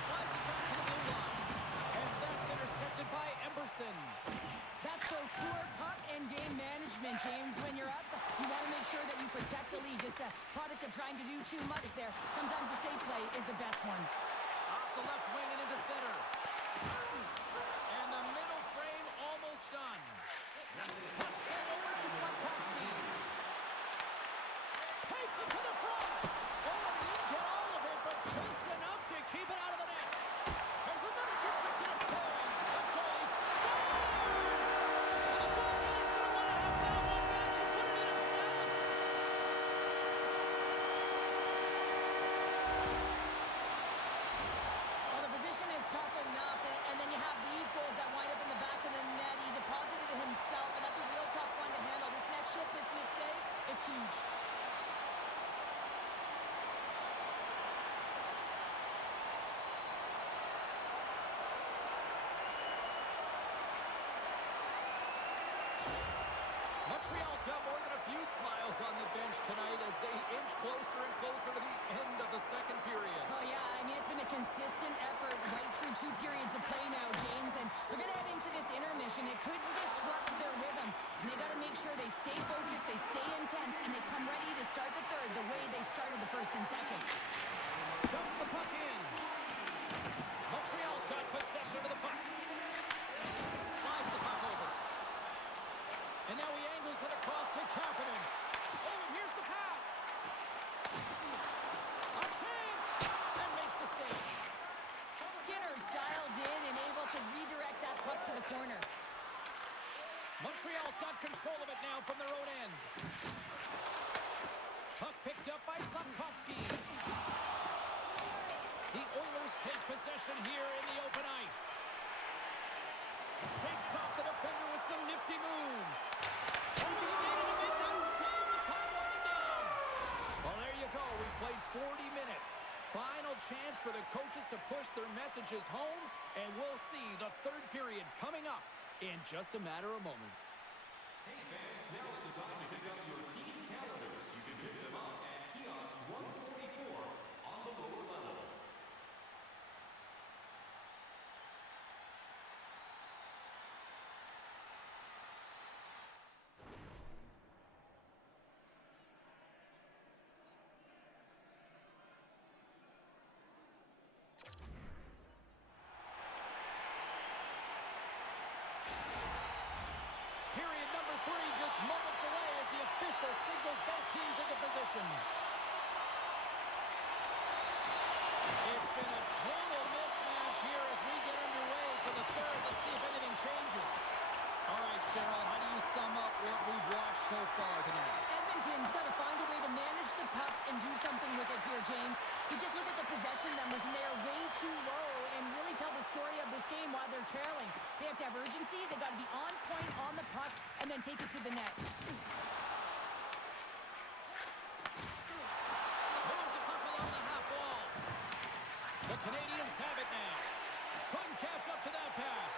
Slides it back to the blue line. And that's intercepted by Emberson. That's both poor puck and game management, James. When you're up, you want to make sure that you protect protect the lead. Just a product of trying to do too much there. Sometimes the safe play is the best one. Off the left wing and into center. And the middle frame almost done. Puck sent over to Slavkovsky. Takes it to the front. Oh, he didn't get all of it, but just enough to keep it out of the net. There's another consecutive save. The goalie scores! And the goaltender's going to want to have that one back and put it in himself. Well, the position is tough enough, and then you have these goals that wind up in the back of the net. He deposited it himself, and that's a real tough one to handle. This next shift, this next save, it's huge. Montreal's got more than a few smiles on the bench tonight as they inch closer and closer to the end of the second period. Oh, yeah, I mean, it's been a consistent effort right through 2 periods of play now, James, and they're going to head into this intermission. It could disrupt their rhythm, and they got to make sure they stay focused, they stay intense, and they come ready to start the third the way they started the first and second. Dumps the puck in. Montreal's got possession of the puck. Slides the puck over. And now he angles it across to Kapanen. Oh, and here's the pass. A chance! And makes the save. Skinner's dialed in and able to redirect that puck to the corner. Montreal's got control of it now from their own end. Puck picked up by Slavkovsky. The Oilers take possession here in the open ice. Shakes off the defender with some nifty moves. Oh, he needed to make that save with time winding down. Well, there you go. We played 40 minutes. Final chance for the coaches to push their messages home, and we'll see the third period coming up in just a matter of moments. Hey fans, now is the time to pick up your team calendars. You can pick them up at kiosk 144 on the lower level. Period number 3 just moments away as the official signals both teams into position. It's been a total mismatch here as we get underway for the third. Let's see if anything changes. All right, Cheryl, how do you sum up what we've watched so far tonight? Edmonton's got to find a way to manage the puck and do something with it here, James. You just look at the possession numbers, and they are way too low and really tell the story of this game while they're trailing. They have to have urgency. They've got to be on point on the puck and then take it to the net. Moves the puck along the half wall. The Canadiens have it now. Couldn't catch up to that pass.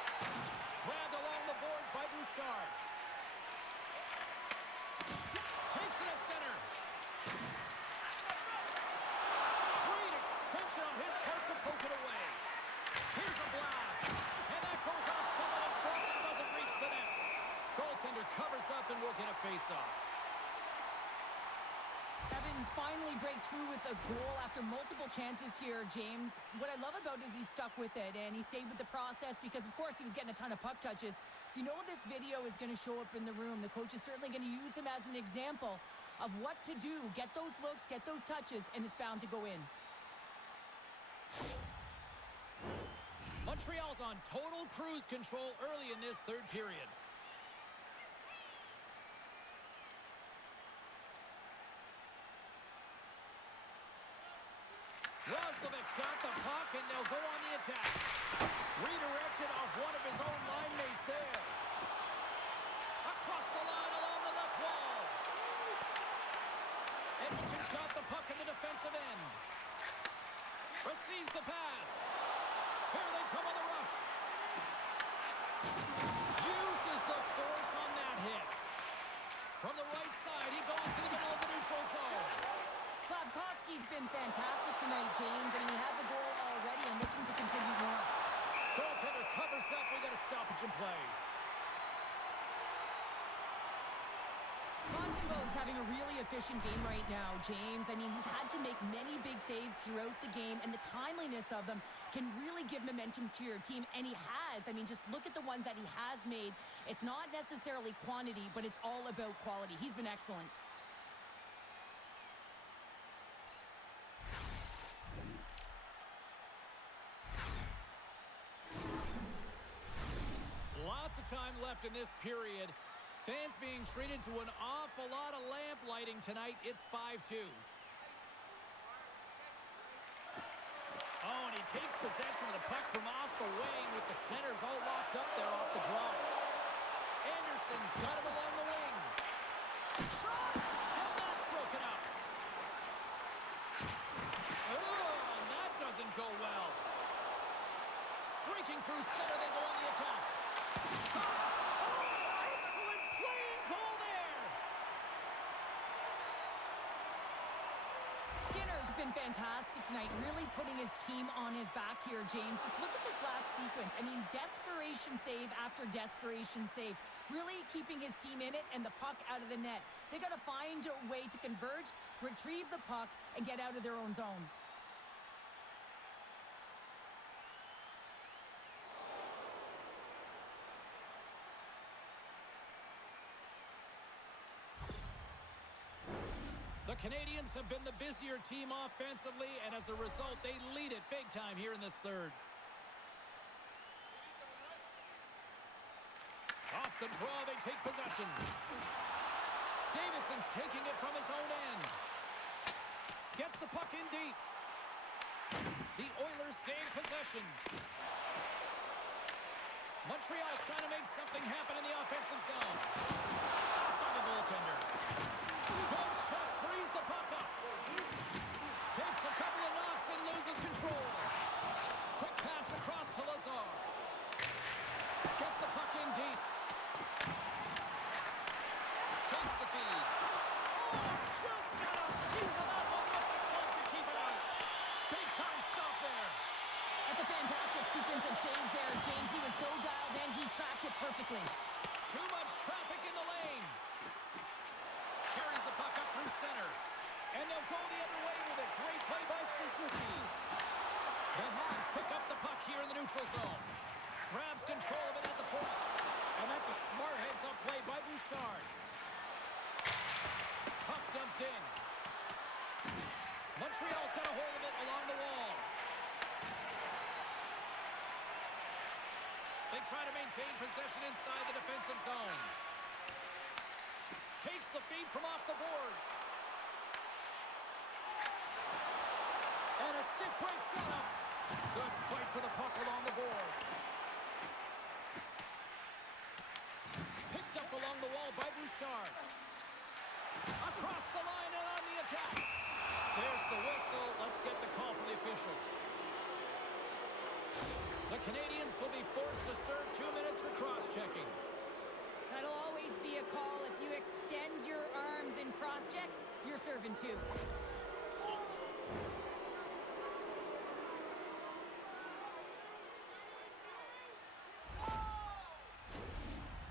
Grabbed along the boards by Bouchard. Takes it at center. Great extension on his part to poke it away. Here's a blast. And that goes off someone in front and doesn't reach the net. Goaltender covers up and will get a face-off. Evans finally breaks through with a goal after multiple chances here, James. What I love about it is he stuck with it, and he stayed with the process because, of course, he was getting a ton of puck touches. You know this video is going to show up in the room. The coach is certainly going to use him as an example of what to do. Get those looks, get those touches, and it's bound to go in. Montreal's on total cruise control early in this third period. Roslovic's got the puck, and they'll go on the attack. Redirected off one of his own line mates there. Across the line along the left wall. Edmonton's got the puck in the defensive end. Receives the pass. Here they come on the rush. Uses the force on that hit. From the right side, he goes to the middle of the neutral zone. Slavkovsky's been fantastic tonight, James. I mean, he has a goal already and looking to contribute more. Goaltender covers up. We got a stoppage in play. Montembeau's having a really efficient game right now, James. I mean, he's had to make many big saves throughout the game, and the timeliness of them can really give momentum to your team, and he has. I mean, just look at the ones that he has made. It's not necessarily quantity, but it's all about quality. He's been excellent. Lots of time left in this period. Fans being treated to an awful lot of lamp lighting tonight. It's 5-2. Oh, and he takes possession of the puck from off the wing with the centers all locked up there off the draw. Anderson's got him along the wing. Shot! And that's broken up. Oh, and that doesn't go well. Streaking through center, they go on the attack. Shot! Oh, excellent play and goal there! Skinner's been fantastic tonight, really putting his team on his back here, James. Just look at this last sequence. I mean, desperation save after desperation save. Really keeping his team in it and the puck out of the net. They got to find a way to converge, retrieve the puck, and get out of their own zone. The Canadiens have been the busier team offensively, and as a result, they lead it big time here in this third. Off the draw, they take possession. Davidson's taking it from his own end. Gets the puck in deep. The Oilers gain possession. Montreal's trying to make something happen in the offensive zone. Stopped by the goaltender. Good shot, frees the puck up. Takes a couple of knocks and loses control. Quick pass across to Lazar. Gets the puck in deep. Takes the feed. Oh, just got a piece of that one, but the club to keep it out. Big time stop there. That's a fantastic sequence of saves there, James. He was so dialed in, he tracked it perfectly. Too much traffic in the lane. Carries the puck up through center. And they'll go the other way with it. Great play by Suzuki. The Hawks pick up the puck here in the neutral zone. Grabs control of it at the point. And that's a smart heads-up play by Bouchard. Puck dumped in. Montreal's got a hold of it along the wall. They try to maintain possession inside the defensive zone. Takes the feed from off the boards. And a stick breaks that up. Good fight for the puck along the boards. Picked up along the wall by Bouchard. Across the line and on the attack. There's the whistle. Let's get the call from the officials. The Canadiens will be forced to serve 2 minutes for cross-checking. That'll always be a call. If you extend your arms in cross-check, you're serving two.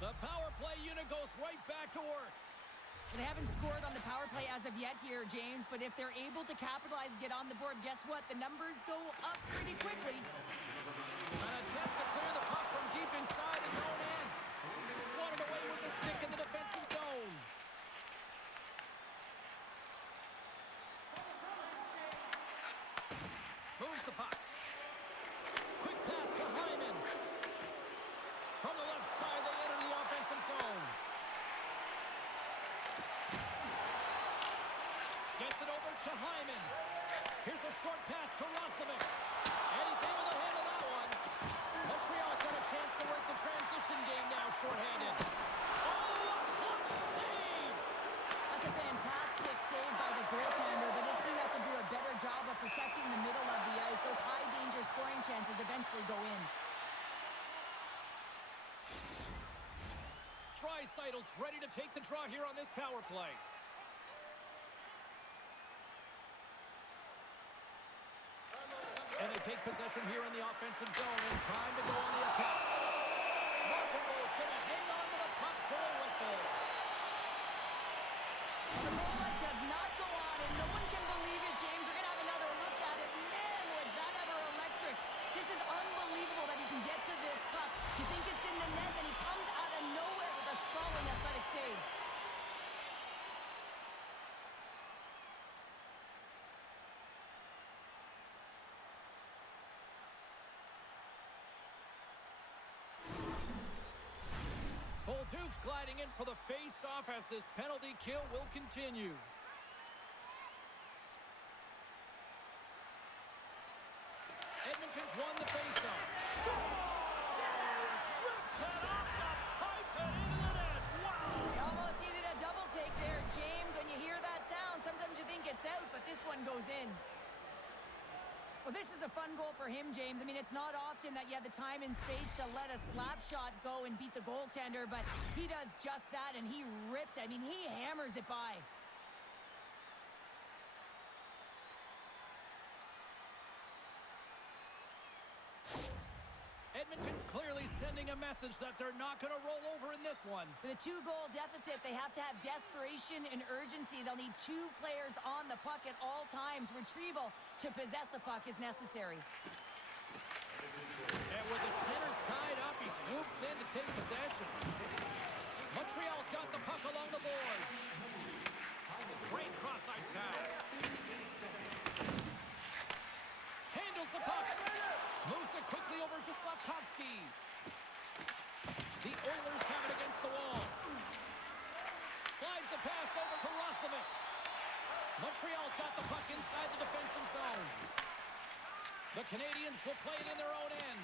The power play unit goes right back to work. They haven't scored on the power play as of yet here, James, but if they're able to capitalize and get on the board, guess what? The numbers go up pretty quickly. An attempt to clear the puck from deep inside his own end. Swatted away with the stick in the defensive zone. Moves the puck. Quick pass to Hyman. From the left side, they enter the offensive zone. Gets it over to Hyman. Here's a short pass to Roslovic. And he's able to handle that one. Montreal's got a chance to work the transition game now, shorthanded. Oh, a clutch save! That's a fantastic save by the goaltender, but his team has to do a better job of protecting the middle of the ice. Those high-danger scoring chances eventually go in. Draisaitl's ready to take the draw here on this power play. And they take possession here in the offensive zone, and time to go on the attack. Montembeau's going to hang on to the puck for a whistle. Well, the goal does not go on, and no one can believe it, James. We're going to have another look at it. Man, was that ever electric. This is unbelievable that he can get to this puck. You think it's in the net, then he comes out of nowhere with a sprawling athletic save. Duke's gliding in for the face-off as this penalty kill will continue. Edmonton's won the face-off. Scores! Rips it off the pipe and into the net. Wow! He almost needed a double take there, James. When you hear that sound, sometimes you think it's out, but this one goes in. Well, this is a fun goal for him, James. I mean, it's not often that you have the time and space to let a slap shot go and beat the goaltender, but he does just that, and he rips it. I mean, he hammers it by. Edmonton's clearly sending a message that they're not going to roll over in this one. With a 2-goal deficit, they have to have desperation and urgency. They'll need 2 players on the puck at all times. Retrieval to possess the puck is necessary. And with the centers tied up, he swoops in to take possession. Montreal's got the puck along the boards. Great cross-ice pass. Handles the puck. Moves it quickly over to Slavkovsky. The Oilers have it against the wall. Slides the pass over to Roslovic. Montreal's got the puck inside the defensive zone. The Canadiens will play it in their own end.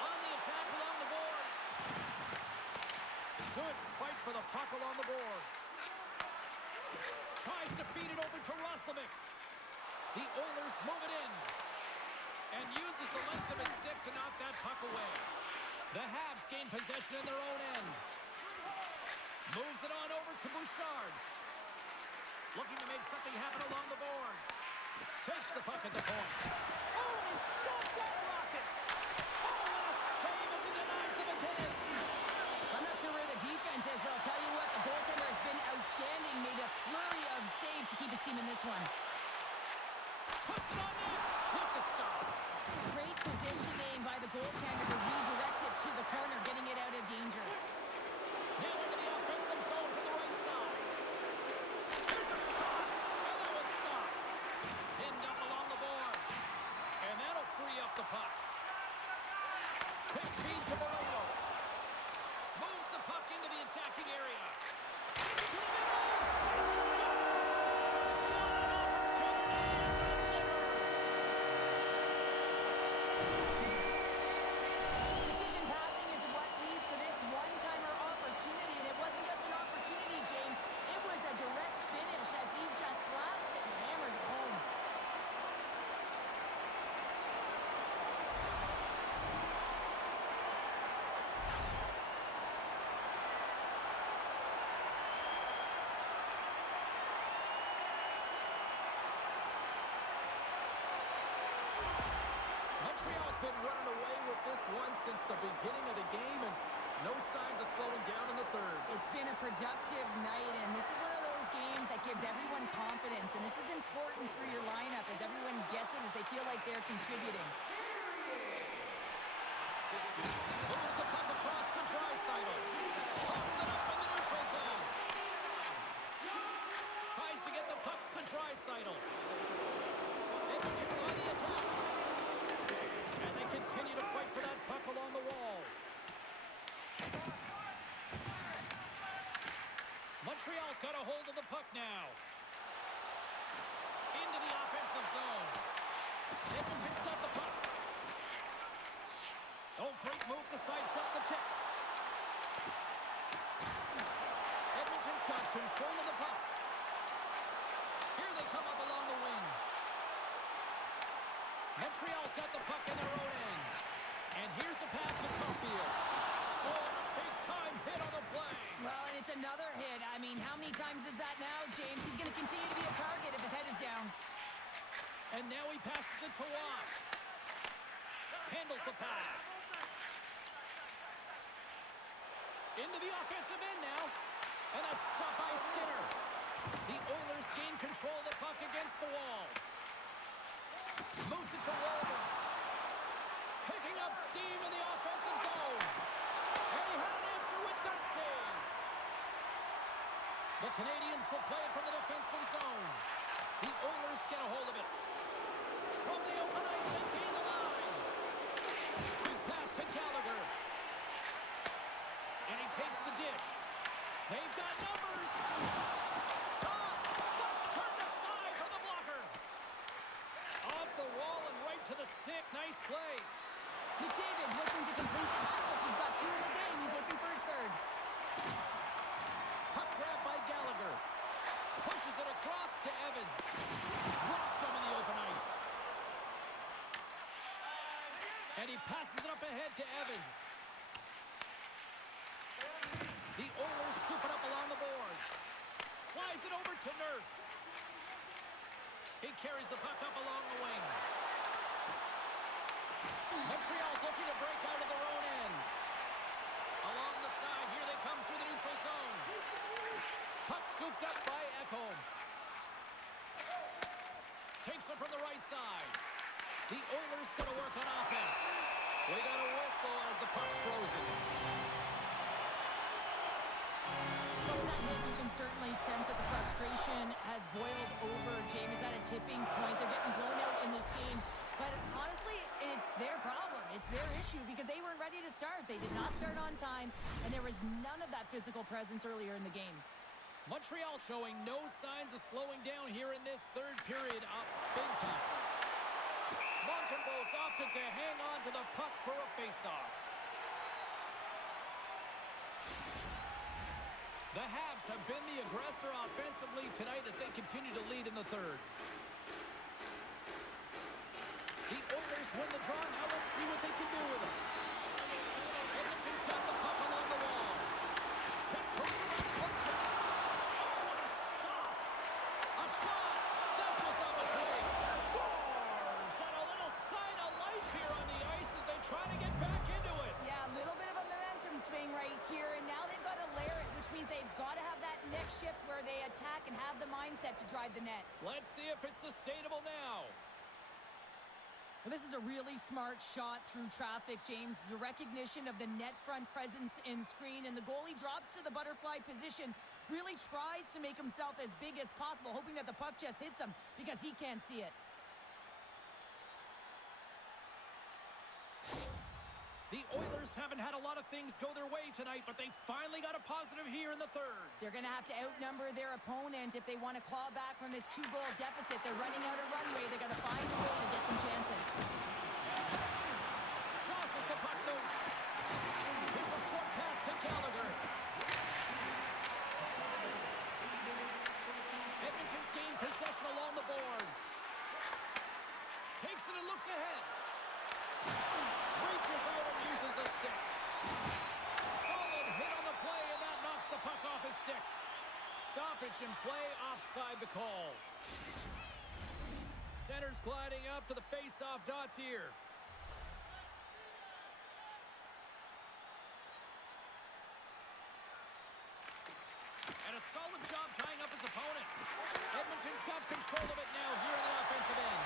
On the attack along the boards. Good fight for the puck along the boards. Tries to feed it over to Roslovic. The Oilers move it in. And uses the length of his stick to knock that puck away. The Habs gain possession in their own end. Moves it on over to Bouchard. Looking to make something happen along the boards. Takes the puck at the point. Oh, he stopped that rocket! Oh, what a save as he denies them again! I'm not sure where the defense is, but I'll tell you what, the goaltender has been outstanding. Made a flurry of saves to keep his team in this one. Puts it on net with the stop. Great positioning by the goaltender to redirect it to the corner, getting it out of danger. Now into the offensive zone for the right side. There's a shot, and that one's stopped. Pinned up along the boards. And that'll free up the puck. Quick feed to Barreto. Moves the puck into the attacking area. To the middle. He scores! What an opportunity and delivers. Precision passing is what leads to this one-timer opportunity, and it wasn't just an opportunity, James. It was a direct finish as he just slaps it and hammers it home. Montreal's been running away with this one since the beginning of the game, and no signs of slowing down in the third. It's been a productive night, and this is one of those games that gives everyone confidence, and this is important for your lineup as everyone gets it, as they feel like they're contributing. Moves the puck across to Draisaitl. Pops it up in the neutral zone. Tries to get the puck to Draisaitl. Edmonton's on the attack. And they continue to fight for that puck along the wall. Montreal's got a hold of the puck now. Into the offensive zone. Edmonton's got the puck. Oh, great move to sidestep the check. Edmonton's got control of the puck. Here they come up along the wing. Montreal's got the puck in their own end. And here's the pass to Caulfield. Oh, a big-time hit on the play. Well, and it's another hit. I mean, how many times is that now, James? He's going to continue to be a target if his head is down. And now he passes it to Watt. Handles the pass. Into the offensive end now. And that's stopped by Skinner. The Oilers gain control of the puck against the wall. Moves it to Wolver. Picking up steam in the offensive zone. And he had an answer with that save. The Canadiens will play it from the defensive zone. The Oilers get a hold of it. From the open ice and gain the line. Quick pass to Gallagher. And he takes the dish. They've got numbers. Shot. That's turned aside for the blocker. Off the wall and right to the stick. Nice play. McDavid looking to complete the hat trick. He's got 2 in the game. He's looking for his third. Puck grab by Gallagher. Pushes it across to Evans. Dropped him in the open ice. And he passes it up ahead to Evans. The Oilers scoop it up along the boards. Slides it over to Nurse. He carries the puck up along the wing. Montreal's looking to break out of their own end. Along the side, here they come through the neutral zone. Puck scooped up by Ekholm. Takes it from the right side. The Oilers going to work on offense. We got a whistle as the puck's frozen. So in that hit, you can certainly sense that the frustration has boiled over. James is at a tipping point. They're getting blown out in this game. But honestly, it's their problem. It's their issue because they weren't ready to start. They did not start on time, and there was none of that physical presence earlier in the game. Montreal showing no signs of slowing down here in this third period up big time. Montembeault's opted to hang on to the puck for a faceoff. The Habs have been the aggressor offensively tonight as they continue to lead in the third. The Oilers win the draw. Now let's see what they can do with it. Edmonton's got the puck along the wall. Tiptoes around the puck check. Oh, what a stop! A shot! That goes off a twig. Scores! And a little sign of life here on the ice as they try to get back into it. Yeah, a little bit of a momentum swing right here, and now they've got to layer it, which means they've got to have that next shift where they attack and have the mindset to drive the net. Let's see if it's sustainable now. Well, this is a really smart shot through traffic, James. The recognition of the net front presence in screen, and the goalie drops to the butterfly position, really tries to make himself as big as possible, hoping that the puck just hits him because he can't see it. The Oilers haven't had a lot of things go their way tonight, but they finally got a positive here in the third. They're going to have to outnumber their opponent if they want to claw back from this 2-goal deficit. They're running out of runway. They got to find a way to get some chances. Crosses the puck loose. Here's a short pass to Gallagher. Edmonton's gained possession along the boards. Takes it and looks ahead. Reaches out and uses the stick. Solid hit on the play, and that knocks the puck off his stick. Stoppage in play, offside the call. Center's gliding up to the face-off dots here. And a solid job tying up his opponent. Edmonton's got control of it now here in the offensive end.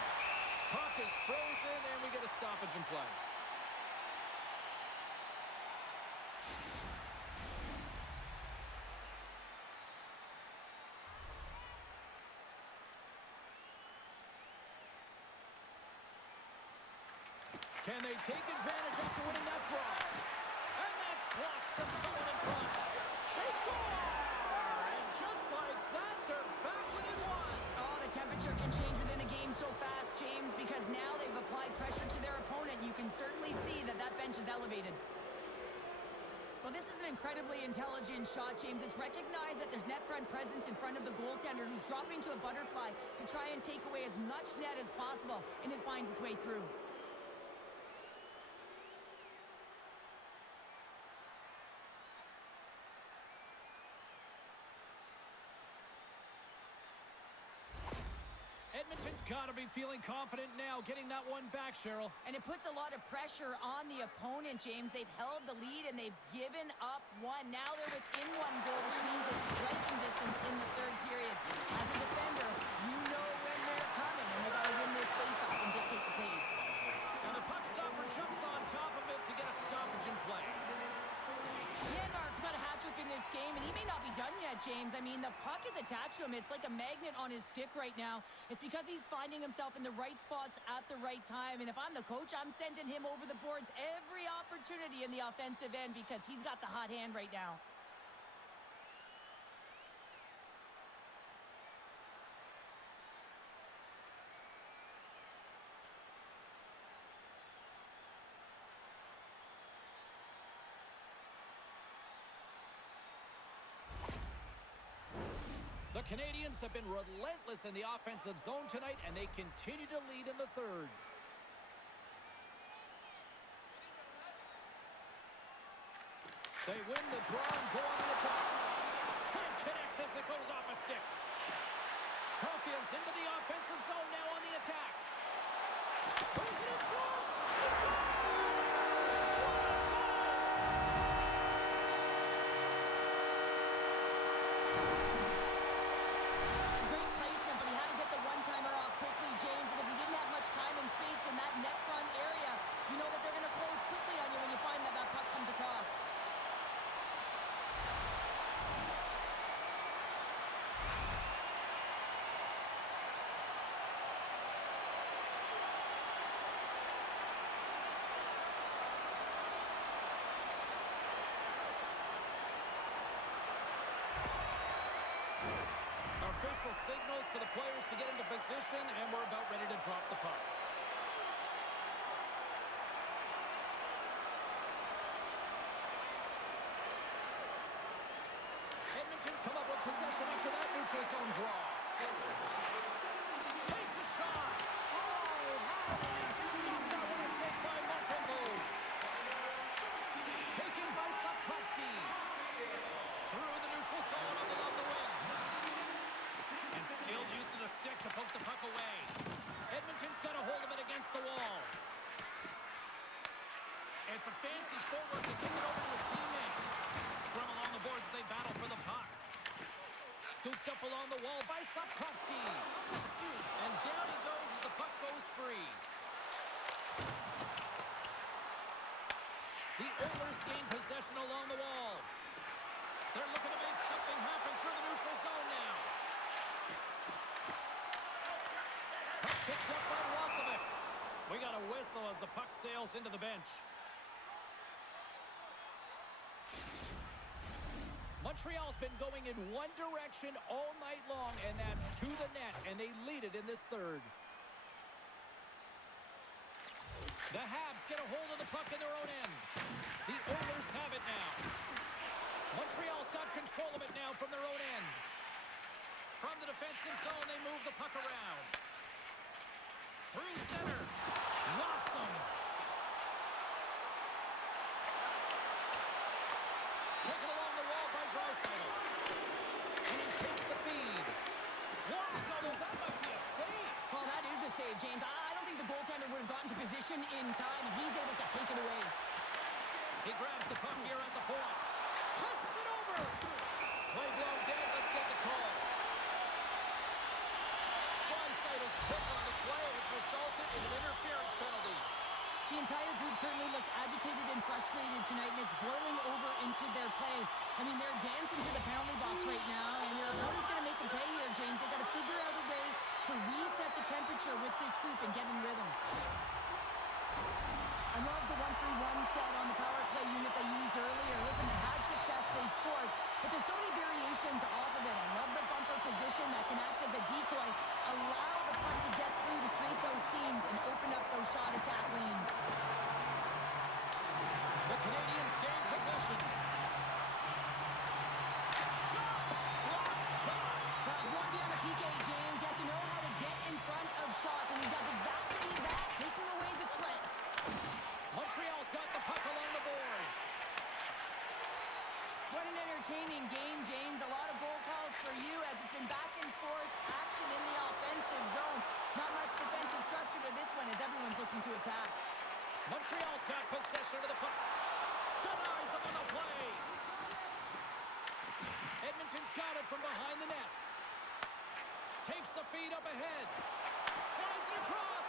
Puck is frozen, and we get a stoppage in play. Can they take advantage after winning that draw? And that's blocked from someone in front. They score! And just like that, they're back within one. Oh, the temperature can change within a game so fast, James, because now they've applied pressure to their opponent. You can certainly see that that bench is elevated. Well, this is an incredibly intelligent shot, James. It's recognized that there's net front presence in front of the goaltender who's dropping to a butterfly to try and take away as much net as possible, and it finds its way through. Edmonton's Got to be feeling confident now, getting that one back, Cheryl. And it puts a lot of pressure on the opponent, James. They've held the lead, and they've given up one. Now they're within one goal, which means it's striking distance in the third period. As a defender, you know when they're coming, and they got to win this faceoff and dictate the pace. And the puck stopper jumps on top of it to get a stoppage in play. Janmark's got a hat-trick in this game, and he may not be done yet, James. I mean, the puck is attached to him. It's like a magnet on his stick right now. It's because he's finding himself in the right spots at the right time. And if I'm the coach, I'm sending him over the boards every opportunity in the offensive end because he's got the hot hand right now. The Canadiens have been relentless in the offensive zone tonight, and they continue to lead in the third. They win the draw and go on the attack. Can't connect as it goes off a stick. Caulfield's into the offensive zone now on the attack. Goes it in front. He scores! Official signals for the players to get into position, and we're about ready to drop the puck. Edmonton's come up with possession after that neutral zone draw. Takes a shot. Oh, how did he stop that? What a save by Montreal. Taken by Slavkovsky. Through the neutral zone up along the wing. And skilled use of the stick to poke the puck away. Edmonton's got a hold of it against the wall. It's a fancy forward to kick it over to his teammate. Scrum along the boards as they battle for the puck. Scooped up along the wall by Slavkovsky. And down he goes as the puck goes free. The Oilers gain possession along the wall. They're looking to make something happen through the neutral zone now. Puck picked up by Roslovic. We got a whistle as the puck sails into the bench. Montreal's been going in one direction all night long, and that's to the net, and they lead it in this third. The Habs get a hold of the puck in their own end. The Oilers have it now. Montreal's got control of it now from their own end. From the defensive zone, they move the puck around. Through center. Locks him. Taken along the wall by Draisaitl. And he takes the feed. Wow, that must be a save. Well, that is a save, James. I don't think the goaltender would have gotten to position in time, and he's able to take it away. He grabs the puck here at the point. Passes it over. Play blown dead. Let's get the call. Draisaitl's hook on the play has resulted in an interference penalty. The entire group certainly looks agitated and frustrated tonight, and it's boiling over into their play. I mean, they're dancing to the penalty box right now, and their opponent's going to make them pay here, James. They've got to figure out a way to reset the temperature with this group and get in rhythm. I love the 1-3-1 set on the power play unit they used earlier. Listen, they had success, they scored, but there's so many variations off of it. I love the bumper position that can act as a decoy, allow the puck to get through to create those seams and open up those shot attack lanes. The Canadiens gain possession. Shot! Block shot! Well, if you want to be on the PK, James, you have to know how to get in front of shots, and he does exactly that, taking away the threat. Montreal's got the puck along the boards. What an entertaining game, James. A lot of goal calls for you as it's been back and forth action in the Montreal's got possession of the puck. Denies him on the play. Edmonton's got it from behind the net. Takes the feed up ahead. Slides it across.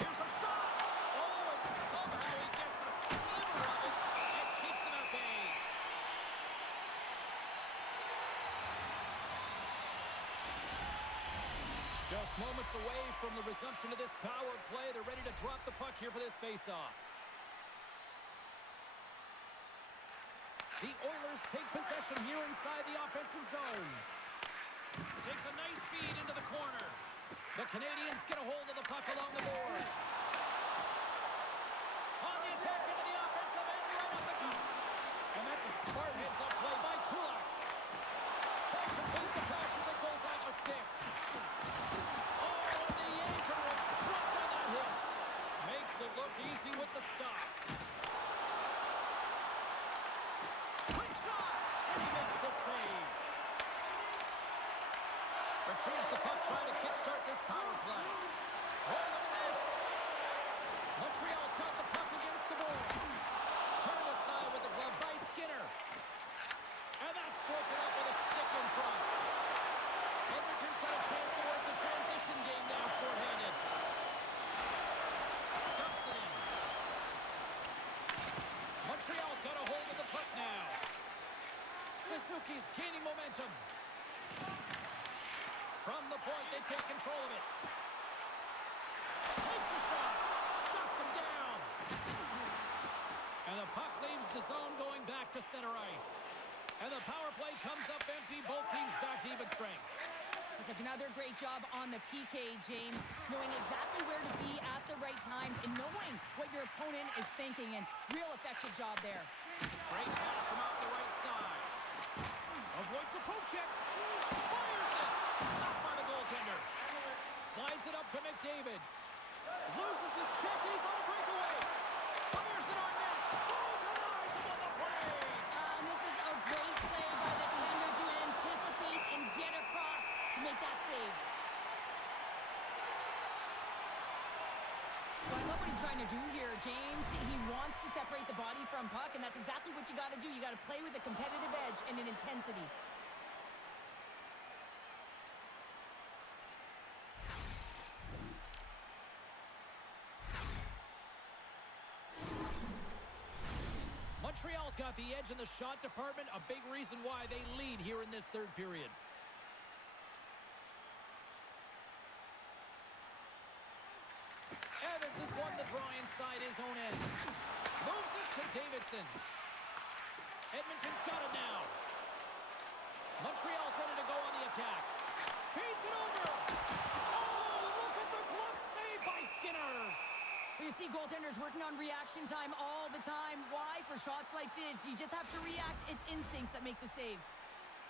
Here's a shot. Oh, and somehow he gets a sliver of it and keeps him at bay. Just moments away from the resumption of this power play. They're ready to drop the puck here for this faceoff. The Oilers take possession here inside the offensive zone. Takes a nice feed into the corner. The Canadiens get a hold of the puck along the boards. On the attack into the offensive end, right up the gut. And that's a smart heads-up play by Kulak. Tries to beat the pass as it goes off a stick. Oh, and the anchor is dropped on that hit. Makes it look easy with the stop. Quick shot, and he makes the save. Retrieves the puck, trying to kickstart this power play. Oh, look at this. Montreal's got the puck against the boards. Turned aside with the glove by Skinner. And that's broken up with a stick in front. Edmonton's got a chance to work the transition game now, shorthanded. Dumps it in. Montreal's got a hold of the puck now. Suzuki's gaining momentum. From the point, they take control of it. Takes a shot. Shuts him down. And the puck leaves the zone going back to center ice. And the power play comes up empty. Both teams back to even strength. It's like another great job on the PK, James. Knowing exactly where to be at the right times and knowing what your opponent is thinking. And real effective job there. Great pass from off the right side. Avoids the poke check. Fires it. Stopped by the goaltender. Slides it up to McDavid. Loses his check. He's on a breakaway. Fires it on net. Oh, denies him on the play. And this is a great play by the tender to anticipate and get across to make that save. So I love what he's trying to do here, James. He wants to separate the body from puck, and that's exactly what you got to do. You got to play with a competitive edge and an intensity. Montreal's got the edge in the shot department, a big reason why they lead here in this third period. Evans has won the draw inside his own end. Moves it to Davidson. Edmonton's got it now. Montreal's ready to go on the attack. Feeds it over. Oh, look at the glove save by Skinner. You see goaltenders working on reaction time all the time. Why? For shots like this, you just have to react. It's instincts that make the save.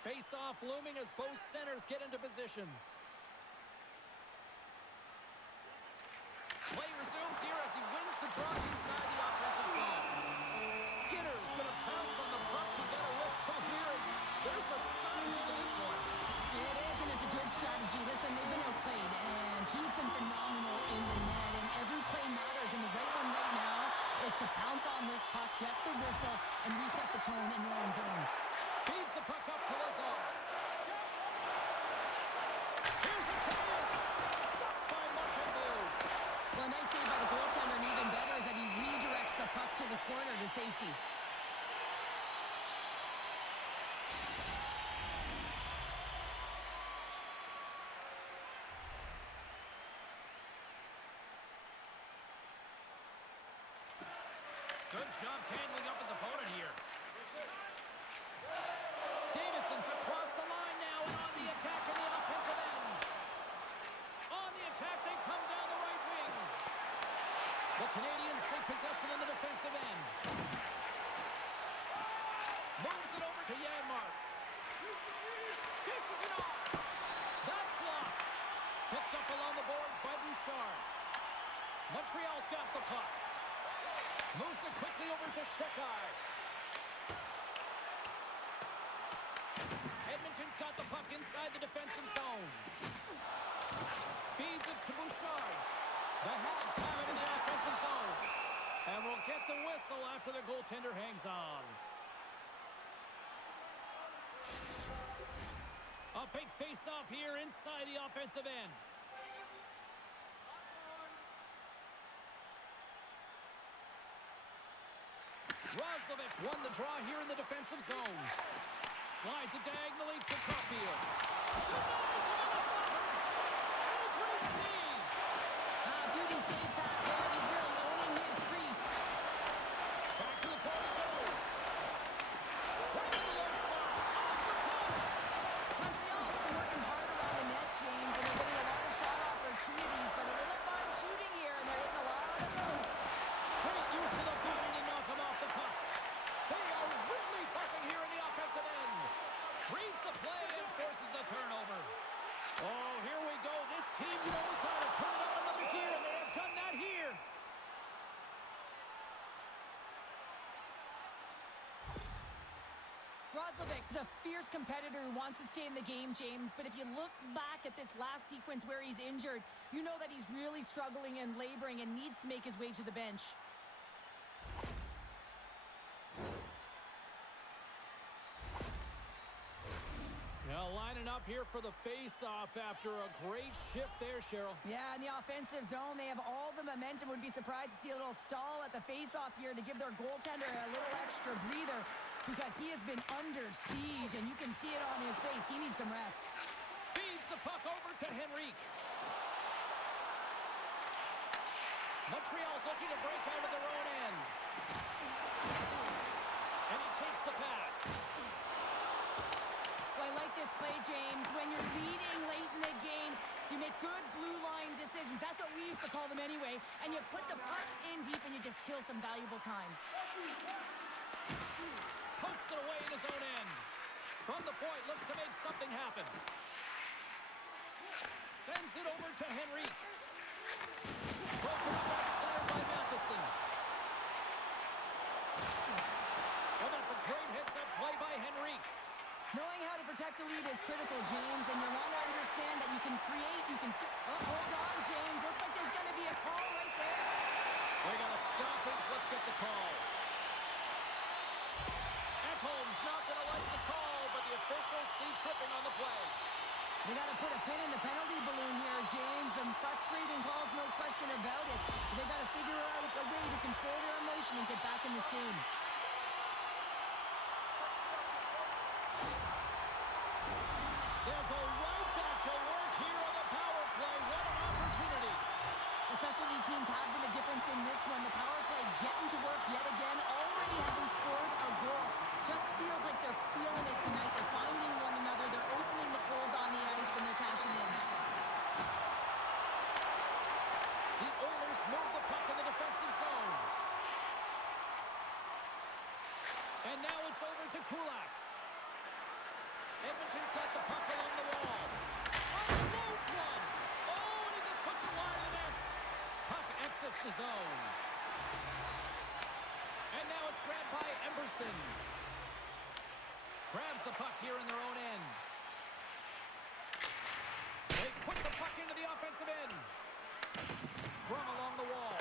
Face-off looming as both centers get into position. Play resumes here as he wins the draw inside the offensive zone. Skinner's going to pounce on the puck to get a whistle here. There's a strategy to this one. It is, and it's a good strategy. Listen, they've been outplayed, and he's been phenomenal in the net, and every play matters, and the right one right now is to pounce on this puck, get the whistle, and reset the tone in your own zone. Feeds the puck up to Lazar. Here's a chance. Stopped by Montembeau. Well, a nice save by the goaltender, and even better is that he redirects the puck to the corner to safety. Good job tangling up his opponent here. Davidson's across the line now and on the attack in the offensive end. On the attack, they come down the right wing. The Canadiens take possession in the defensive end. Moves it over to Janmark. Dishes it off. That's blocked. Picked up along the boards by Bouchard. Montreal's got the puck. Moves it quickly over to Shekai. Edmonton's got the puck inside the defensive zone. Feeds it to Bouchard. The Habs have it in the offensive zone. And we'll get the whistle after the goaltender hangs on. A big face-off here inside the offensive end. Roslovic won the draw here in the defensive zone. Slides it diagonally to Caulfield. Denies him on the slapper. And a great save. Beauty save back there. He's really owning his crease. Back to the point it goes. Right in the low slot. Off the post. Montreal's been working hard around the net, James, and they're getting a lot of shot opportunities, but a little fine shooting here, and they're hitting a lot of those. Great use of the body to knock him off the puck. They are really buzzing here in the offensive end. Reads the play and forces the turnover. Oh, here we go. This team knows how to turn it up another gear, and they have done that here. Roslovic's a fierce competitor who wants to stay in the game, James, but if you look back at this last sequence where he's injured, you know that he's really struggling and laboring and needs to make his way to the bench. Now lining up here for the face-off after a great shift there, Cheryl. Yeah, in the offensive zone, they have all the momentum. Would be surprised to see a little stall at the face-off here to give their goaltender a little extra breather because he has been under siege, and you can see it on his face. He needs some rest. Feeds the puck over to Henrique. Montreal's looking to break out of their own end. And he takes the pass. Well, I like this play, James. When you're leading late in the game, you make good blue line decisions. That's what we used to call them anyway. And you put the puck in deep and you just kill some valuable time. Pokes it away in his own end. From the point, looks to make something happen. Sends it over to Henrique. Broken up at center by Matheson. And that's a great heads-up play by Henrique. Knowing how to protect a lead is critical, James, and you want to understand that you can create, you can... Oh, hold on, James. Looks like there's going to be a call right there. They got a stoppage. Let's get the call. Ekholm's not going to like the call, but the officials see tripping on the play. They got to put a pin in the penalty balloon here, James. The frustrating calls, no question about it. They got to figure out a way to control their emotion and get back in this game. They'll go right back to work here on the power play. What an opportunity. Especially teams have been a difference in this one. The power play getting to work yet again, already having scored a goal. Just feels like they're feeling it tonight. They're finding one another. They're opening the holes on the ice, and they're cashing in. The Oilers move the puck in the defensive zone. And now it's over to Kulak. Edmonton's got the puck along the wall. Unloads one. Oh, and he just puts it wide of the net. Puck exits the zone. And now it's grabbed by Emberson. Grabs the puck here in their own end. They put the puck into the offensive end. Scrum along the wall.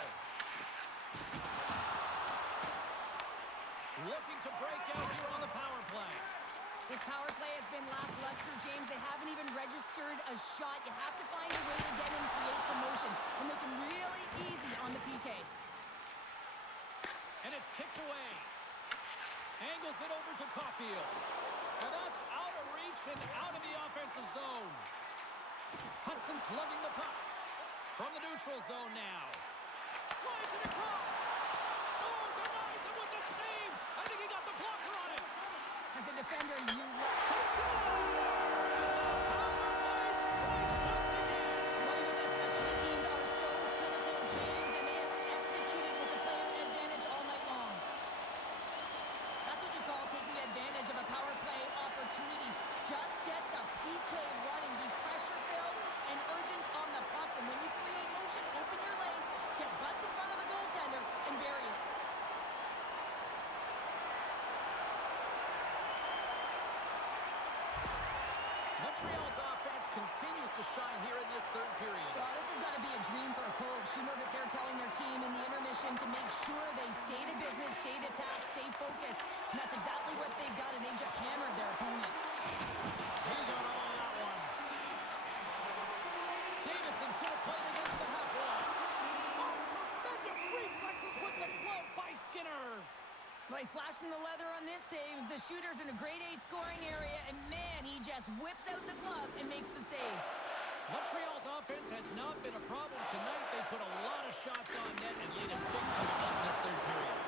Looking to break out here on the power play. This power play has been lackluster, James. They haven't even registered a shot. You have to find a way to get in and create some motion and make them really easy on the PK. And it's kicked away. Angles it over to Caulfield. And that's out of reach and out of the offensive zone. Hudson's lugging the puck from the neutral zone now. Slides it across. Oh, denies him with the save. I think he got the blocker on it. As a defender, you love... Strikes once again. Well, you know that specialty teams are so critical, James, and they have executed with the player advantage all night long. That's what you call taking advantage of a power play opportunity. Just get the PK running, be pressure-filled and urgent on the puck. And when you create motion, open your lanes, get butts in front of the goaltender, and bury it. Montreal's offense continues to shine here in this third period. Well, this has got to be a dream for a coach. You know that they're telling their team in the intermission situation to make sure they stay to business, stay to task, stay focused. And that's exactly what they've done, and they just hammered their opponent. He got all of that one. Davidson's going to play it against the half wall. Oh, tremendous reflexes with the glove by Skinner. Well, he's flashing the leather on this save. The shooter's in a grade A scoring area, and man, he just whips out the glove and makes the save. Montreal's offense has not been a problem tonight. They put a lot of shots on net and lead it big time late in this third period.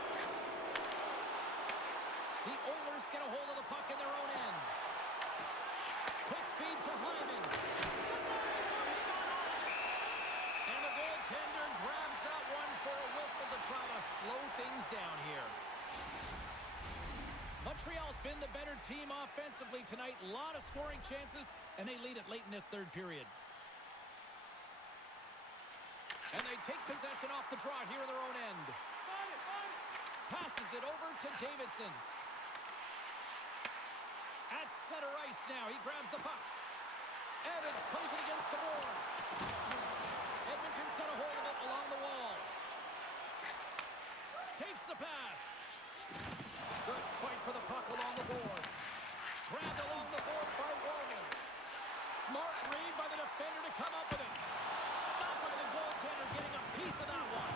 The Oilers get a hold of the puck in their own end. Quick feed to Hyman. Denies him. He got on it. And the goaltender grabs that one for a whistle to try to slow things down here. Montreal's been the better team offensively tonight. A lot of scoring chances, and they lead it late in this third period. And they take possession off the draw here in their own end. Passes it over to Davidson. At center ice now, he grabs the puck. Evans plays it against the boards. Edmonton's got a hold of it along the wall. Takes the pass. Good fight for the puck along the boards. Grabbed along the boards by Walden. Smart read by the defender to come up with it. Stopped by the goaltender, getting a piece of that one.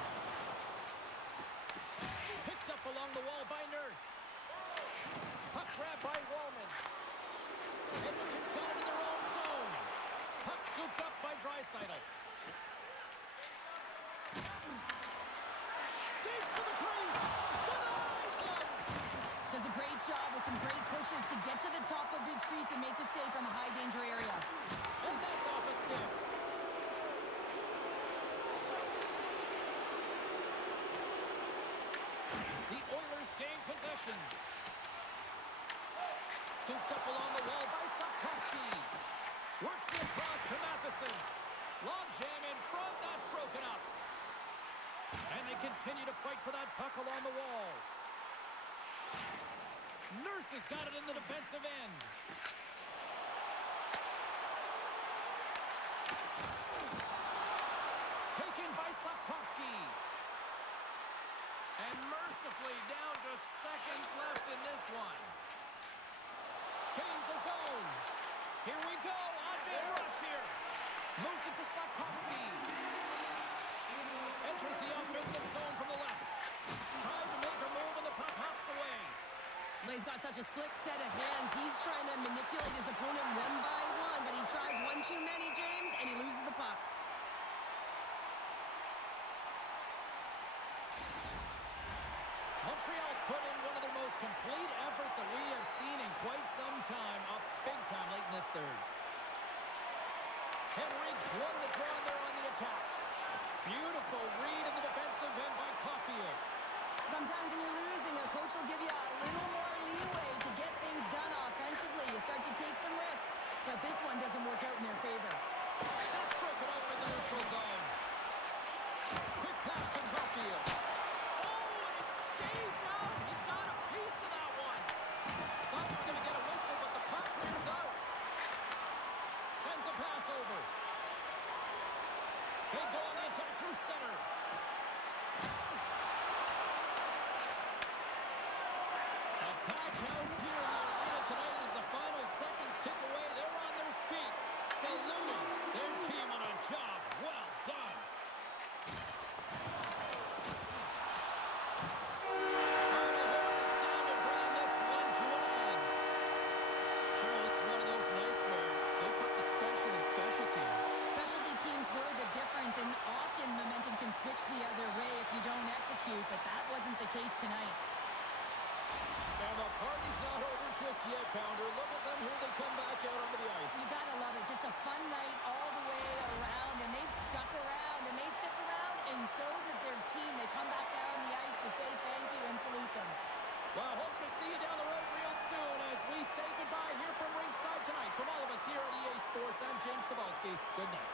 Picked up along the wall by Nurse. Puck grabbed by Wallman. Edmonton's got it in their own zone. Puck scooped up by Draisaitl. Skates to the crease. Denies him. Does a great job with some great pushes to get to the top of his crease and make the save from a high-danger area. And that's off a stick. The Oilers gain possession. Scooped up along the wall by Sapkowski. Works it across to Matheson. Long jam in front. That's broken up. And they continue to fight for that puck along the wall. Nurse has got it in the defensive end. Taken by Slavkovsky. And mercifully down to seconds left in this one. Gains the zone. Here we go. On big rush here. Moves it to Slavkovsky. Enters the offensive zone from the left. Trying to make a move and the puck hops away. He's got such a slick set of hands. He's trying to manipulate his opponent one by one, but he tries one too many, James, and he loses the puck. Montreal's put in one of their most complete efforts that we have seen in quite some time, up big time late in this third. Henrique's won the draw there on the attack. Beautiful read in the defensive end by Caulfield. Sometimes when you're losing, a coach will give you a little more leeway to get things done offensively. You start to take some risks, but this one doesn't work out in their favor. That's broken up in the neutral zone. Quick pass to Caulfield. Oh, and it stays out. He got a piece of that one. Thought they were going to get a whistle, but the puck clears out. Sends a pass over. They go on the attack through center. Packed house here in the arena tonight as the final seconds tick away. They're on their feet, saluting their team on a job well done. Final horn is sounded, bringing this one to an end. Sure, this is one of those nights where they put the special in special teams. Specialty teams were the difference, and often momentum can switch the other way if you don't execute, but that wasn't the case tonight. And the party's not over just yet, Pounder. Look at them here. They come back out onto the ice. You gotta love it. Just a fun night all the way around, and they've stuck around, and they stick around, and so does their team. They come back down on the ice to say thank you and salute them. Well, hope to see you down the road real soon as we say goodbye here from ringside tonight. From all of us here at EA Sports, I'm James Cebulski. Good night.